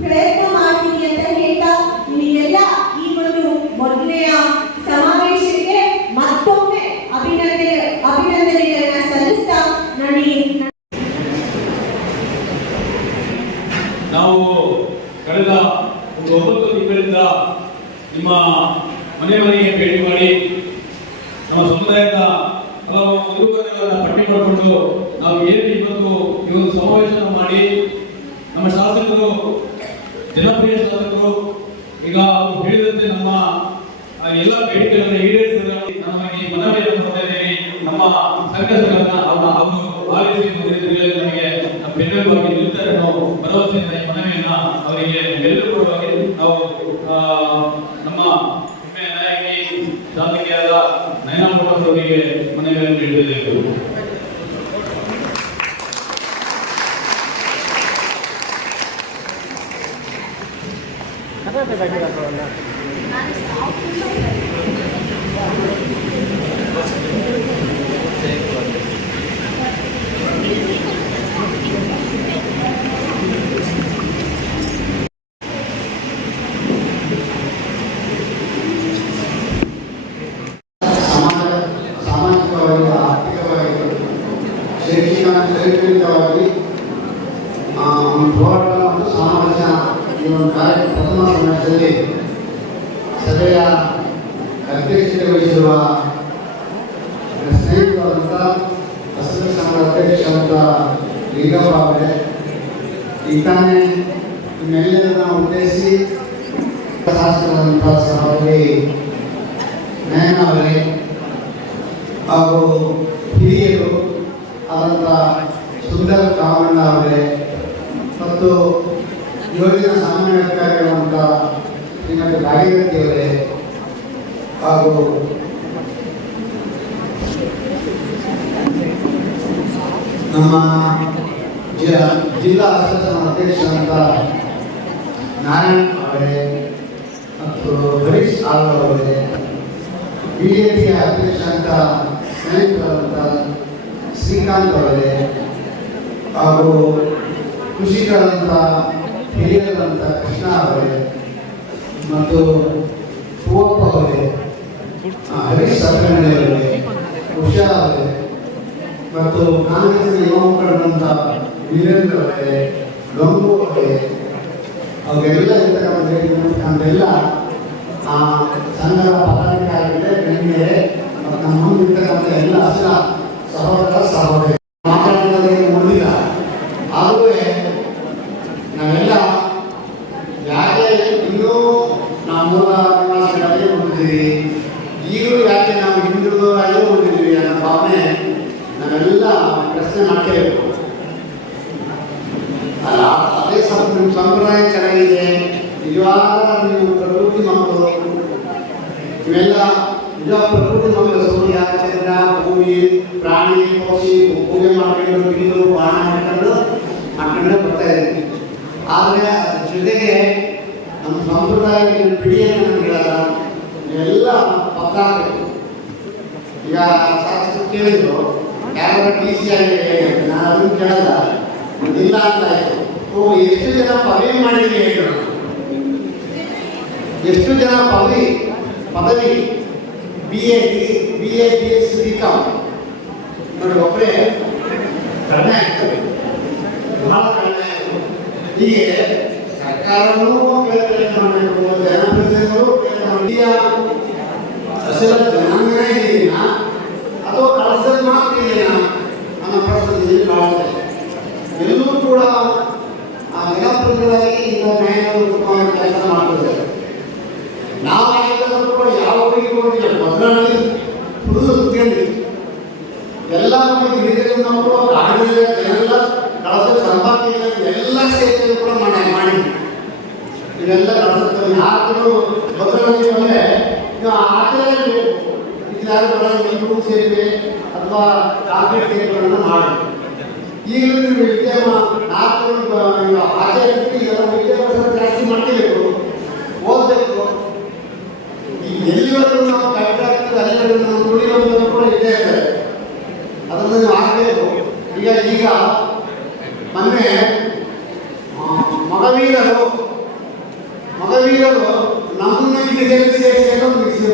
ಪ್ರಯತ್ನ ಮಾಡ್ತೀನಿ ಅಂತ ಹೇಳ್ತಾ ನಿಮಗೆಲ್ಲ ಈ ಒಂದು ಮೊದಲನೆಯ ಸಮಾವೇಶಕ್ಕೆ ಮತ್ತೊಮ್ಮೆ ಅಭಿನಂದನೆಗಳನ್ನ ಸಲ್ಲಿಸ್ತಾ ನಾವು ಕಳೆದ ಒಂದು 9 ತಿಂಗಳಿಂದ ನಿಮ್ಮ ಮನೆಗೆ ಭೇಟಿ ಮಾಡಿ ನಮ್ಮ ಸಮುದಾಯದ ಹಲವು ಮುಂದುವರೆಗಳನ್ನು ಪಟ್ಟಿ ಮಾಡಿಕೊಂಡು ನಾವು ಏನು ಇವತ್ತು ಈ ಒಂದು ಸಮಾವೇಶ ಮಾಡಿ ನಮ್ಮ ಶಾಸಕರು, ಜನಪ್ರಿಯ ಶಾಸಕರು ಈಗ ಹೇಳಿದಂತೆ ನಮ್ಮ ಎಲ್ಲ ಬೇಡಿಕೆಗಳನ್ನು ಈಡೇರಿಸಿದ ನಮಗೆ ಮನವಿಯನ್ನು ಕೊಟ್ಟಿದ್ದೇನೆ. ನಮ್ಮ ಸಂಘಟನೆಗಳನ್ನ ಅವರು ಆಲಿಸಿ ನಮಗೆ ಬೆನ್ನೆಲುಬಾಗಿ ನಿಲ್ತಾರೆ ಅನ್ನೋ ಭರವಸೆಯಿಂದ ಈ ಮನವಿಯನ್ನ ಅವರಿಗೆ ಬೆನ್ನೆಲುಬಾಗಿ ನಾವು ನಮ್ಮ ಹೆಮ್ಮೆಯ ನಾಯಕಿ ಶಾಸಕಿಯಾದ ನಯನಾ ಮೋಟರ್ಸ್ ಅವರಿಗೆ ಮನವಿಯನ್ನು ನೀಡಿದ್ದೇವೆ. ಸಾಮಾಜಿಕವಾಗಿ, ಆರ್ಥಿಕವಾಗಿ, ಶೈಕ್ಷಣಿಕವಾಗಿ ಹೋರಾಟ ಮತ್ತು ಸಾಮಾಜಿಕ ಈ ಒಂದು ಕಾರ್ಯ ಪ್ರಥಮ ಸಮಾವೇಶದಲ್ಲಿ ಸಭೆಯ ಅಧ್ಯಕ್ಷತೆ ವಹಿಸಿರುವ ಸ್ನೇಹಿತರಾದಂಥ ಅಸಲಿ ಸಂಘದ ಅಧ್ಯಕ್ಷರಾದಂಥ ಲಿಂಗಪ್ಪ ಅವರೇ, ಈಗ ತಾನೇ ನಿಮ್ಮೆಲ್ಲರನ್ನ ಉದ್ದೇಶಿಸಿ ಶಾಸಕರಾದಂಥ ಸಹೋದರಿ ನಯನ ಅವರೇ ಹಾಗೂ ಹಿರಿಯರು ಆದಂಥ ಸುಂದರ ಕಾಮಣ್ಣ ಅವರೇ ಮತ್ತು ಯೋಜನಾ ಸಾಮಾನ್ಯ ಅಧಿಕಾರಿಗಳಂತ ಶ್ರೀಮತಿ ಭಾಗೀರಥಿ ಅವರೇ ಹಾಗೂ ನಮ್ಮ ಜಿಲ್ಲಾ ಅಸೋಸಿಯೇಷನ್ ಅಧ್ಯಕ್ಷರಾದಂಥ ನಾರಾಯಣ್ ಅವರೇ ಮತ್ತು ಹರೀಶ್ ಆಳ್ವ ಅವರೇ, ಬಿಜೆಪಿಯ ಅಧ್ಯಕ್ಷ ಅಂತ ಸ್ನೇಹಿತರಾದಂಥ ಶ್ರೀಕಾಂತ್ ಅವರೇ ಹಾಗೂ ಕೃಷಿಕರಾದಂಥ ಹಿರಿಯರಾದಂಥ ಕೃಷ್ಣ ಅವರೇ ಮತ್ತು ಹೂವಪ್ಪ ಅವರೇ, ಹರೀಶ್ ಸತ್ಯನಾರಾಯಣ ಅವರೇ, ಉಷಾ ಅವರೇ ಮತ್ತು ಕಾಂಗ್ರೆಸ್ನ ಯುವ ಮುಖಂಡರಂಥ ವೀರೇಂದ್ರ ಅವರೇ, ಗಂಗು ಅವರೇ, ಅವರೆಲ್ಲ ನಮ್ಮೆಲ್ಲ ಸಂಘದ ಪದಾಧಿಕಾರಿಗಳೇ, ಗಣ್ಯರೇ ಮತ್ತು ನಮ್ಮ ಮುಂದೆ ಇರ್ತಕ್ಕಂಥ ಎಲ್ಲ ಹಸಿರ ಸಹೋದರ ಸಹೋದರಿ ಮಾತಾಡೋದಕ್ಕೆ ನೋಡಿಲ್ಲ. ಆದರೂ ನಾವೆಲ್ಲ ಯಾಕೆ ಇನ್ನೂ ನಾವು ಮೂಲ ನಿವಾಸಿಗಳಾಗಿ ಹೊಂದಿದ್ದೀವಿ, ಈಗಲೂ ಯಾಕೆ ನಾವು ಹಿಂದುಳಿದವರಾಗಿ ಹೊಂದಿದ್ದೀವಿ ಅನ್ನೋ ಭಾವನೆ ನಾವೆಲ್ಲ ಪ್ರಶ್ನೆ ಮಾಡ್ತೇವೆ. ಅಲ್ಲ, ಅದೇ ನಿಮ್ಮ ಸಂಪ್ರದಾಯ ಚೆನ್ನಾಗಿದೆ, ನಿಜವಾದ ನೀವು ಪ್ರಕೃತಿ ಮಕ್ಕಳು, ಇವೆಲ್ಲ ನಿಜ ಪ್ರಕೃತಿ ಮಕ್ಕಳು. ಸೂರ್ಯ, ಚಂದ್ರ, ಭೂಮಿ, ಪ್ರಾಣಿ, ಪಕ್ಷಿ ಪೂಜೆ ಮಾಡ್ಕೊಂಡು ಬಿದ್ದು ಬಾಣ ಮಾಡ್ಕೊಂಡೇ ಬರ್ತಾ ಇದ್ದೀವಿ. ಆದರೆ ಅದ್ರ ಜೊತೆಗೆ ನಮ್ಮ ಸಂಪ್ರದಾಯಕ್ಕೆ ಪಿಡಿಯನ್ನು ನಮ್ಗೆ ಹೇಳಲ್ಲ, ಇವೆಲ್ಲ ಪಕ್ಕ ಈಗ ಶಾಸಕರು ಕೇಳಿದ್ರು ಯಾರು ಟಿ ಸಿ ಆಗಿದೆ, ನಾನು ಅದನ್ನು ಕೇಳಲ್ಲ, ಇಲ್ಲ ಅಂತ ಆಯಿತು. ಎಷ್ಟು ಜನ ಪದವಿ ಮಾಡಿದ್ದೀವಿ ಹೇಳೋಣ, ಎಷ್ಟು ಜನ ಪದವಿ BA, BS, BCom ನೋಡಿ, ಒಬ್ಬರೇ ಕಡಿಮೆ ಆಗ್ತದೆ, ಬಹಳ ಕಡಿಮೆ. ಹೀಗೆ ಸರ್ಕಾರವೂ ಪ್ರಯತ್ನ ಮಾಡಬೇಕು, ಜನಪ್ರತಿನಿಧಿಗಳು ಅಸಲ ಜನಾಂಗನೇ ಇದೆಯಾ ಅಥವಾ ಕಳಸದಲ್ಲಿ ಮಾತ್ರ ಇದೆಯಾ ಅನ್ನೋ ಪರಿಸ್ಥಿತಿ ಕಾಣುತ್ತೆ. ಎಲ್ಲರೂ ಕೂಡ ಆ ಜನಪ್ರತಿನಿಧಿಯಾಗಿ ಈಗ ನ್ಯಾಯವಾದ ಕೆಲಸ ಮಾಡ್ತಾರೆ. ನಾವು ಆಯ್ತಾದ್ರೂ ಕೂಡ ಯಾವ ಊರಿಗೆ ಹೋಗಿಲ್ಲ, ಮೊದಲನೇ ಹುಡುಗ ಸುತ್ತಿಯಲ್ಲಿ ಎಲ್ಲ ಹಿರಿಯರು ನಾವು ಕಾಡಿನ ಎಲ್ಲ ಕಳಸ ಸಂಪಾದನೆ ಎಲ್ಲ ಸೇರಿ ಕೂಡ ಮಾಡಿದ್ವಿ. ಇವೆಲ್ಲ ಕಳಸ ಯಾರು ಮೊದಲನೇ ಅಂದರೆ ನೀವು ಆಚರಣೆ ಎಲ್ಲರೂ ಸೇರಿವೆ ಅಥವಾ ಕಾಂಕ್ರೀಟ್ ಸೇರಿಗಳನ್ನು ಮಾಡಿ ಈಗಲೂ ನೀವು ಆಚರಣೆ ವಿದ್ಯಾಭ್ಯಾಸ ಜಾಸ್ತಿ ಮಾಡ್ಕೋಬೇಕು, ಓದಬೇಕು. ಈಗ ಎಲ್ಲಿವರೆಗೂ ನಾವು ಕರೆಕ್ಟ್ ಆಗ್ತದೆ ಅಲ್ಲಿವರೆಗೂ ನಾವು ದುಡಿಯೋದು ಕೂಡ ಇದ್ದೇ ಇರ್ತದೆ. ಅದನ್ನು ನೀವು ಆಗಬೇಕು. ಈಗ ಮೊನ್ನೆ ಮಗವೀರರು ನಮ್ಮನ್ನು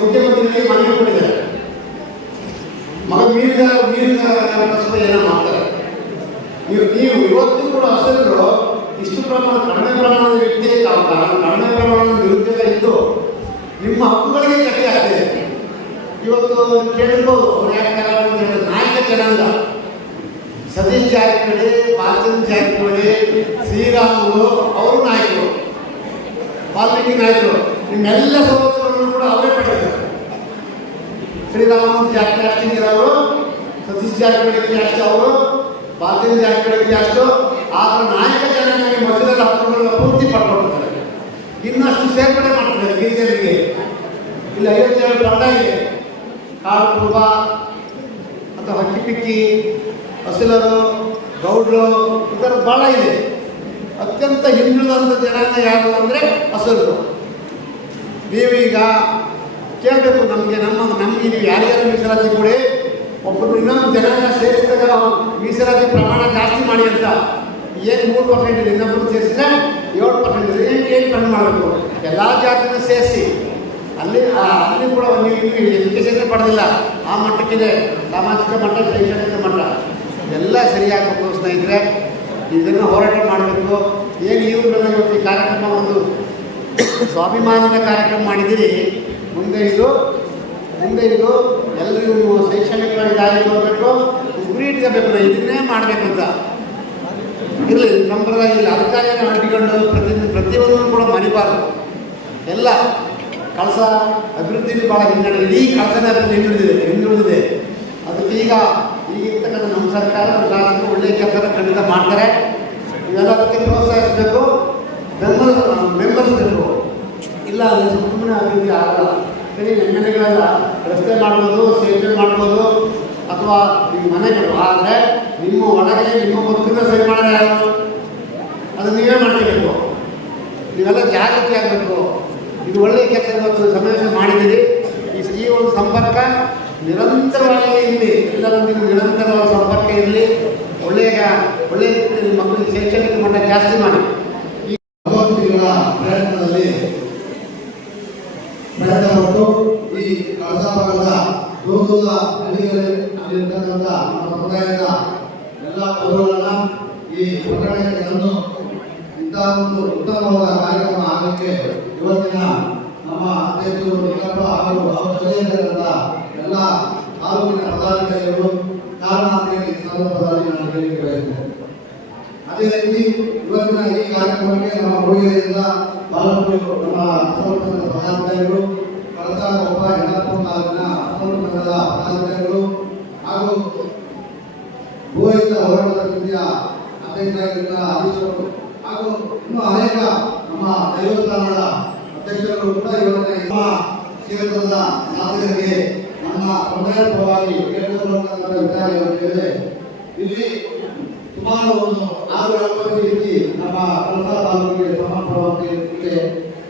ಮುಖ್ಯಮಂತ್ರಿಗಳಿಗೆ ಮನವಿ ಕೊಟ್ಟಿದ್ದಾರೆ. ಮೀರಿದ ಏನೋ ಮಾಡ್ತಾರೆ. ನೀವು ಇವತ್ತು ಕೂಡ ಹಸಿರು ಇಷ್ಟು ಪ್ರಮಾಣ ಕಡಿಮೆ ಪ್ರಮಾಣದ ವ್ಯಕ್ತಿಯೇ ಕಡಿಮೆ ಪ್ರಮಾಣದ ನಿರುದ್ಯೋಗ ಇದ್ದು ನಿಮ್ಮ ಹಕ್ಕುಗಳಿಗೆ ಕಟ್ಟಿ ಆಗ್ತಿದೆ. ಇವತ್ತು ಕೇಳಿರ್ಬೋದು ಅವ್ರು ಯಾಕೆ ನಾಯಕ ಜನಾಂಗ ಸತೀಶ್ ಜಾರಕಿಹೊಳಿ, ಬಾಲಚಂದ್ರ ಜಾರಕಿಹೊಳಿ, ಶ್ರೀರಾಮುಲು ಅವರು ನಾಯಕರು, ವಾಲ್ಮೀಕಿ ನಾಯಕರು. ನಿಮ್ಮೆಲ್ಲ ಸವಲತ್ತುಗಳನ್ನು ಕೂಡ ಅವರೇ ಪಡೆದಿದ್ದಾರೆ. ಶ್ರೀರಾಮುಲು ಜಾಸ್ತಿ ಅವರು, ಸತೀಶ್ ಜಾರಕಿಹೊಳಿ ಜಾಸ್ತಿ ಅವರು, ಬಾಲಚಂದ್ರ ಜಾರಕಿಹೊಳಿ ಜಾಸ್ತಿ. ಆದರೆ ನಾಯಕ ಜನಾಂಗ ಮಸೂದದ ಹಕ್ಕುಗಳನ್ನ ಪೂರ್ತಿ ಪಡ್ಕೊಳ್ತಾರೆ. ಇನ್ನಷ್ಟು ಸೇರ್ಪಡೆ ಮಾಡ್ತಿದ್ದಾರೆ ಗಿರಿಜನರಿಗೆ. ಇಲ್ಲಿ 57 ತಂಡ ಇದೆ. ಕಾಡು ಕುರುಬ ಅಥವಾ ಹಕ್ಕಿಪಿಕ್ಕಿ, ಹಸಿಲರು, ಗೌಡ್ರು, ಈ ಥರದ್ದು ಭಾಳ ಇದೆ. ಅತ್ಯಂತ ಹಿಂದುಳಿದಂಥ ಜನಾಂಗ ಯಾರು ಅಂದರೆ ಹಸಿರು. ನೀವೀಗ ಕೇಳಬೇಕು ನಮಗೆ ನೀವು ಯಾರ್ಯಾರು ಮೀಸಲಾತಿ ಕೊಡಿ, ಒಬ್ಬರು ಇನ್ನೊಂದು ಜನಾಂಗ ಸೇರಿಸಿದಾಗ ಮೀಸಲಾತಿ ಪ್ರಮಾಣ ಜಾಸ್ತಿ ಮಾಡಿ ಅಂತ. ಏನು 3% ಇನ್ನೊಬ್ಬರು ಸೇರಿಸಿದ್ರೆ 7% ಏನು ಕಣ್ಣು ಮಾಡಬೇಕು. ಎಲ್ಲ ಜಾತಿನೂ ಸೇರಿಸಿ ಅಲ್ಲಿ ಕೂಡ ನೀವು ಎಜುಕೇಷನ್ ಪಡೆದಿಲ್ಲ ಆ ಮಟ್ಟಕ್ಕಿದೆ. ಸಾಮಾಜಿಕ ಮಟ್ಟ, ಶೈಕ್ಷಣಿಕ ಮಟ್ಟ ಎಲ್ಲ ಸರಿಯಾಗಬೇಕು ಸ್ನೇಹಿತರೆ. ಇದನ್ನು ಹೋರಾಟ ಮಾಡಬೇಕು. ಏನು ಇವುಗಳನ್ನ ಇವತ್ತು ಈ ಕಾರ್ಯಕ್ರಮ ಒಂದು ಸ್ವಾಭಿಮಾನದ ಕಾರ್ಯಕ್ರಮ ಮಾಡಿದ್ದೀರಿ. ಮುಂದೆ ಇದು ಎಲ್ಲರಿಗೂ ಶೈಕ್ಷಣಿಕವಾಗಿ ದಾರಿ ಹೋಗಬೇಕು, ಗುರಿ ಇಟ್ಕೋಬೇಕು. ಇದನ್ನೇ ಮಾಡಬೇಕಂತ ಇರಲಿ, ಸಂಪ್ರದಾಯ ಇಲ್ಲ. ಅದಕ್ಕಾಗಿ ನಾವು ಅಂಟಿಕೊಂಡು ಪ್ರತಿಯೊಂದನ್ನು ಕೂಡ ಮರಿಬಾರ್ದು. ಎಲ್ಲ ಕಳಸ ಅಭಿವೃದ್ಧಿಯಲ್ಲಿ ಭಾಳ ಹಿನ್ನಡೆ, ಇಡೀ ಕಳಸನ ಹಿಂದುಳಿದಿದೆ. ಅದಕ್ಕೆ ಈಗ ಇರ್ತಕ್ಕಂಥ ನಮ್ಮ ಸರ್ಕಾರ ಒಳ್ಳೆಯ ಕೆಲಸ ಖಂಡಿತ ಮಾಡ್ತಾರೆ. ಇವೆಲ್ಲದಕ್ಕೆ ಪ್ರೋತ್ಸಾಹಿಸಬೇಕು, ಬೆಂಬಲಿಸಬೇಕು. ಇಲ್ಲ ಅಂದರೆ ಸುಮ್ಮನೆ ಅಭಿವೃದ್ಧಿ ಆಗಲ್ಲ. ಸರಿ, ಎಮ್ಮೆಲೆಗಳೆಲ್ಲ ರಸ್ತೆ ಮಾಡ್ಬೋದು, ಸೇತುವೆ ಮಾಡ್ಬೋದು, ಅಥವಾ ನಿಮ್ಮ ಮನೆಗಳು. ಆದರೆ ನಿಮ್ಮ ಒಳಗೆ ನಿಮ್ಮ ಬದುಕನ್ನ ಸರಿ ಮಾಡೋದು ಯಾರು? ಅದನ್ನು ನೀವೇ ಮಾಡ್ಕೋಬೇಕು. ನೀವೆಲ್ಲ ಜಾಗೃತಿ ಆಗಬೇಕು. ಇದು ಒಳ್ಳೆಯ ಕೆಲಸ ಇವತ್ತು ಸಮಾವೇಶ ಮಾಡಿದ್ದೀರಿ. ಈ ಒಂದು ಸಂಪರ್ಕ ನಿರಂತರವಾಗಿ ಇರಲಿ, ಎಲ್ಲರೊಂದಿಗೆ ನಿರಂತರವಾದ ಸಂಪರ್ಕ ಇರಲಿ. ಒಳ್ಳೆಯ ಮಕ್ಕಳಿಗೆ ಶೈಕ್ಷಣಿಕ ಮಟ್ಟ ಜಾಸ್ತಿ ಮಾಡಿ. ಈ 40 ತಿಂಗಳ ಪ್ರಯತ್ನದಲ್ಲಿ ಪ್ರಯತ್ನಪಟ್ಟು ಈ ಕಳಸ ಭಾಗದ ದೂರದ ಹಳ್ಳಿಗಳಿರ್ತಕ್ಕಂಥ ನಮ್ಮ ಸಮುದಾಯದ ಎಲ್ಲ ಪದಗಳನ್ನು ಈ ಪ್ರಕರಣಕ್ಕೆ ತಂದು ಇಂತಹ ಒಂದು ಉತ್ತಮವಾದ ಕಾರ್ಯಕ್ರಮ ಆಗಲಿಕ್ಕೆ ಇವತ್ತಿನ ನಮ್ಮ ಅಧ್ಯಕ್ಷರು ನಿಂಗಪ್ಪ ಹಾಗೂ ಅವರ ಜೊತೆಯಲ್ಲಿರುವಂಥ ಎಲ್ಲ ತಾಲೂಕಿನ ಪದಾಧಿಕಾರಿಗಳು ಕಾರಣ ಅಂತ ಹೇಳಿ ಸಂದರ್ಭದಲ್ಲಿ ನಾನು ಹೇಳಿಕೆ ಬಯಸ್ತೇನೆ. ಅದೇ ರೀತಿ ಇವತ್ತಿನ ಈ ಕಾರ್ಯಕ್ರಮಕ್ಕೆ ನಮ್ಮ ಹುಡುಗಿಯರಿಂದ ಬಹಳಷ್ಟು ನಮ್ಮ ಅಸಂಘಟಿತ ಪದಾಧಿಕಾರಿಗಳು, ಕಳಸ ಕೊಪ್ಪ ಯಲ್ಲಾಪುರ ತಾಲೂಕಿನ ಅಸಂಘಟಿತ ಪದಾಧಿಕಾರಿಗಳು ಹಾಗೂ ಭೂರಹಿತ ಹೋರಾಟ ಸಮಿತಿಯ ಅಧ್ಯಕ್ಷರಾಗಿದ್ದ ಅಧೀಶರು ಹಾಗೂ ಇನ್ನೂ ಅನೇಕ ನಮ್ಮ ದೇವಸ್ಥಾನದ ಅಧ್ಯಕ್ಷರು ಕೂಡ ಇವತ್ತಿನ ನಮ್ಮ ಕ್ಷೇತ್ರದ ಶಾಸಕರಿಗೆ ನಮ್ಮ ಸಮುದಾಯದ ಪರವಾಗಿ ಕೇಳಿಕೊಳ್ಳುವಂತಹ ವಿಚಾರಗಳಿವೆ. ಇಲ್ಲಿ ಸುಮಾರು ಒಂದು 670 ರೀತಿ ನಮ್ಮ ಕಳಸ ತಾಲೂಕಿಗೆ ಸಮರ್ಪಣವಾಗಿದೆ.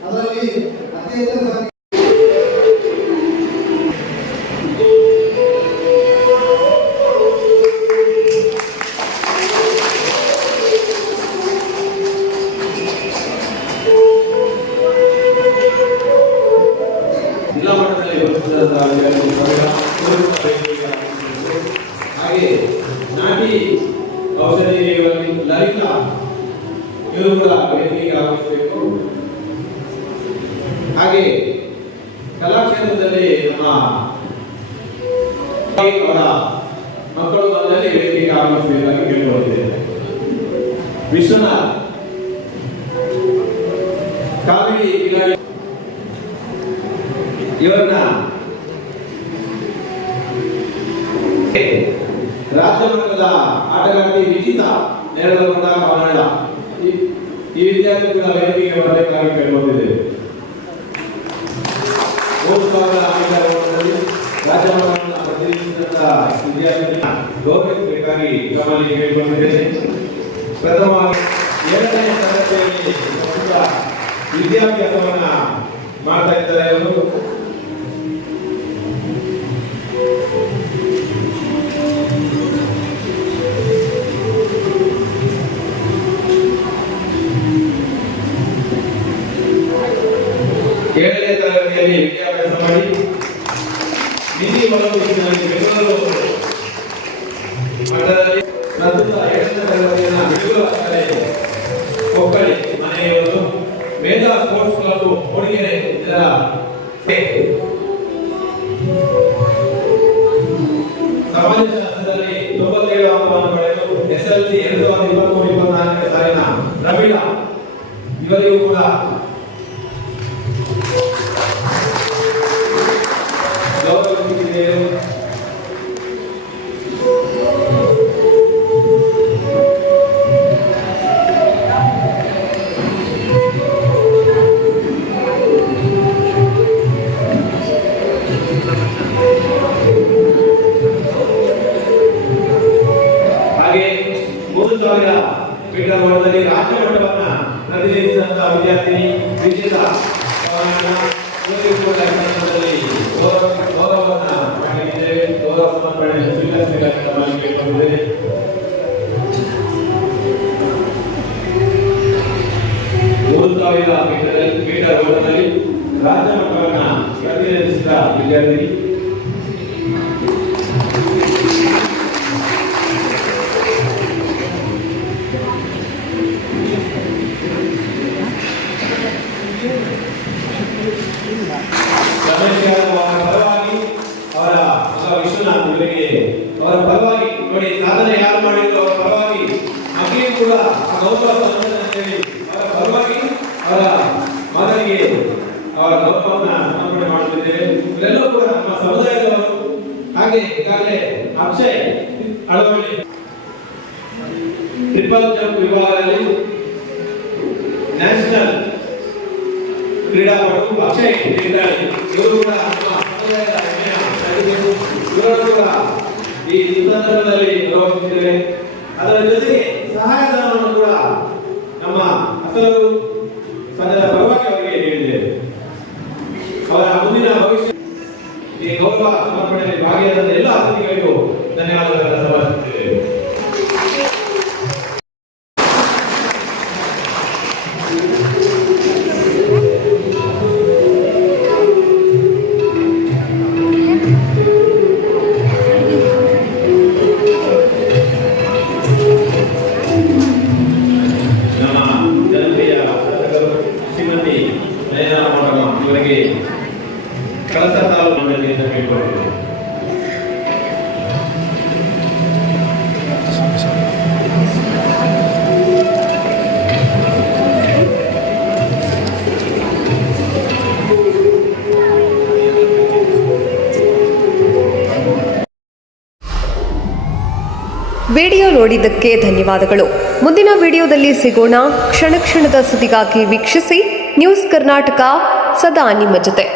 ಅದರಲ್ಲಿ ಅತಿ ಹೆಚ್ಚು ಜಿಲ್ಲಾ ಮಟ್ಟದಲ್ಲಿ ಹಾಗೆ ನಾಟಿ ಔಷಧಿ ಲಲಿತ ಇವರು ಕೂಡ ವೇದಿಕೆಗೆ ಆಗಮಿಸಬೇಕು. ಹಾಗೆ ಕಲಾಕ್ಷೇತ್ರದಲ್ಲಿ ನಮ್ಮ ಅವರ ಮಕ್ಕಳು ಬಂದಲ್ಲಿ ವೇದಿಕೆಗೆ ಆಗಮಿಸಬೇಕಾಗಿ ಕೇಳಿಕೊಂಡಿದ್ದೇನೆ. ವಿಶ್ವನಾಥ್ ಕಾವೇರಿ ಇವರನ್ನ ರಾಜ್ಯ ಮಟ್ಟದ ಆಟಗಾರ್ತಿ ವಿಜಿತಾ ನೇರಲಗುಂದ ಕನ್ನಡ ಈ ವಿದ್ಯಾರ್ಥಿ ಕೂಡ ವೇದಿಕೆಗೆ ಬರಬೇಕಾಗಿ ಕೇಳಿಕೊಂಡಿದ್ದೇವೆ. ರಾಜ್ಯ ಮಟ್ಟವನ್ನು ಪ್ರತಿನಿಧಿಸಿದಂತಹ ವಿದ್ಯಾರ್ಥಿಗಳನ್ನ ಗೌರವಿಸಬೇಕಾಗಿ ಗಮನದಲ್ಲಿ ಕೇಳಿಕೊಂಡಿದ್ದೇನೆ. ಪ್ರಥಮವಾಗಿ 2ನೇ ತರಗತಿಯಲ್ಲಿ ವಿದ್ಯಾಭ್ಯಾಸವನ್ನ ಮಾಡ್ತಾ ಇದ್ದಾರೆ. ಅವರು ಏಳನೇ ತರಗತಿಯಲ್ಲಿ ವಿದ್ಯಾಭ್ಯಾಸ ಮಾಡಿ ಮಿನಿ ಮನೋವಿಜ್ಞಾನದಲ್ಲಿ ಬೆಂಗಳೂರು ಮಟ್ಟದಲ್ಲಿ ಪ್ರಸ್ತುತ 7ನೇ ತರಗತಿಯನ್ನು ಬೆಂಗಳೂರು ಕಡೆ ಕೊಕ್ಕಳಿ ಮನೆಯವರು ವೇದ ಸ್ಪೋರ್ಟ್ಸ್ ಕ್ಲಬ್ ಮೂಡಿಗೆರೆ ಇದರ ಸಮಾಜಶಾಸ್ತ್ರದಲ್ಲಿ 97 ಅಂಕವನ್ನು ಪಡೆದು SLC 2023-24ನೇ ಸಾಲಿನ ರವೀಣ ಇವರಿಗೂ ಕೂಡ ಗೌರವಿಸಿದ್ದೇವೆ. ಹಾಗೆ 3000 ಮೀಟರ್ ಓಟದಲ್ಲಿ ರಾಜ್ಯ ಮಟ್ಟವನ್ನ ಪ್ರತಿನಿಧಿಸಿದಂತಹ ವಿದ್ಯಾರ್ಥಿನಿ ವಿಜೇತ ಗೌರವವನ್ನ ಮಾಡಿದ್ದೇವೆ. ಗೌರವ ಸಮರ್ಪಣೆಯನ್ನು ಸ್ವೀಕರಿಸಬೇಕಾಗಿ ಕೇಳಿಕೊಂಡಿದ್ದೇವೆ. ಮೀಟರ್ ಓಟದಲ್ಲಿ ರಾಜ್ಯ ಮಟ್ಟವನ್ನ ಪ್ರತಿನಿಧಿಸಿದ ವಿದ್ಯಾರ್ಥಿನಿ ಪರವಾಗಿ ಅವರ ಮಗ ವಿಶ್ವನಾಥ್ ಇವರಿಗೆ ಅವರ ಪರವಾಗಿ ನೋಡಿ ಸಾಧನೆ ಯಾರು ಮಾಡಿದ್ರು ಅವರ ಪರವಾಗಿ ಮಗನಿಗೂ ಕೂಡ ಗೌರವ ಹೇಳಿ ಅವರ ಪರವಾಗಿ ಅವರ ಮಗನಿಗೆ ಅವರ ಗೌರವವನ್ನು ಸಮರ್ಪಣೆ ಮಾಡುತ್ತಿದ್ದೇವೆ. ಇವರೆಲ್ಲರೂ ಕೂಡ ನಮ್ಮ ಸಮುದಾಯದವರು. ಹಾಗೆ ಈಗಾಗಲೇ ಅಕ್ಷಯ್ ಅಳವಳ್ಳಿ ಟ್ರಿಪಲ್ ಜಂಪ್ ವಿಭಾಗದಲ್ಲಿ ನ್ಯಾಷನಲ್ ಕ್ರೀಡಾಪಟು ಅಕ್ಷಯ್ ಇದ್ದಾರೆ. ಇವರು ಕೂಡ ನಮ್ಮ ಸಮುದಾಯದ ಹೆಮ್ಮೆಯ ಪ್ರತಿನಿಧಿಗಳು. ಇವರು ಕೂಡ ಈ ಸಂದರ್ಭದಲ್ಲಿ ಗೌರವಿಸಿದ್ದೇವೆ. ಅದರ ಜೊತೆಗೆ ಸಹಾಯಧನವನ್ನು ಕೂಡ ನಮ್ಮ ಅಸಲರು ಸಂಘದ ಪರವಾಗಿ ಅವರಿಗೆ ನೀಡಿದ್ದೇವೆ. ಅವರ ಮುಂದಿನ ಭವಿಷ್ಯ ಈ ಗೌರವ ಸಮರ್ಪಣೆಯಲ್ಲಿ ಭಾಗಿಯಾದ ಎಲ್ಲ ಅತಿಥಿಗಳಿಗೂ ಧನ್ಯವಾದಗಳನ್ನು ಸಮರ್ಪಿಸುತ್ತೇವೆ. ಇವರಿಗೆ ಕಳಸ ತಾಲೂಕು ಮಂಡಳಿಯಿಂದ ಕೇಳಿಕೊಂಡಿದ್ದೇವೆ. ವಿಡಿಯೋ ನೋಡಿದ್ದಕ್ಕೆ ಧನ್ಯವಾದಗಳು. ಮುಂದಿನ ವಿಡಿಯೋದಲ್ಲಿ ಸಿಗೋಣ. ಕ್ಷಣ ಕ್ಷಣದ ಸುದ್ದಿಗಾಗಿ ವೀಕ್ಷಿಸಿ ನ್ಯೂಸ್ ಕರ್ನಾಟಕ, ಸದಾ ನಿಮ್ಮ ಜೊತೆ.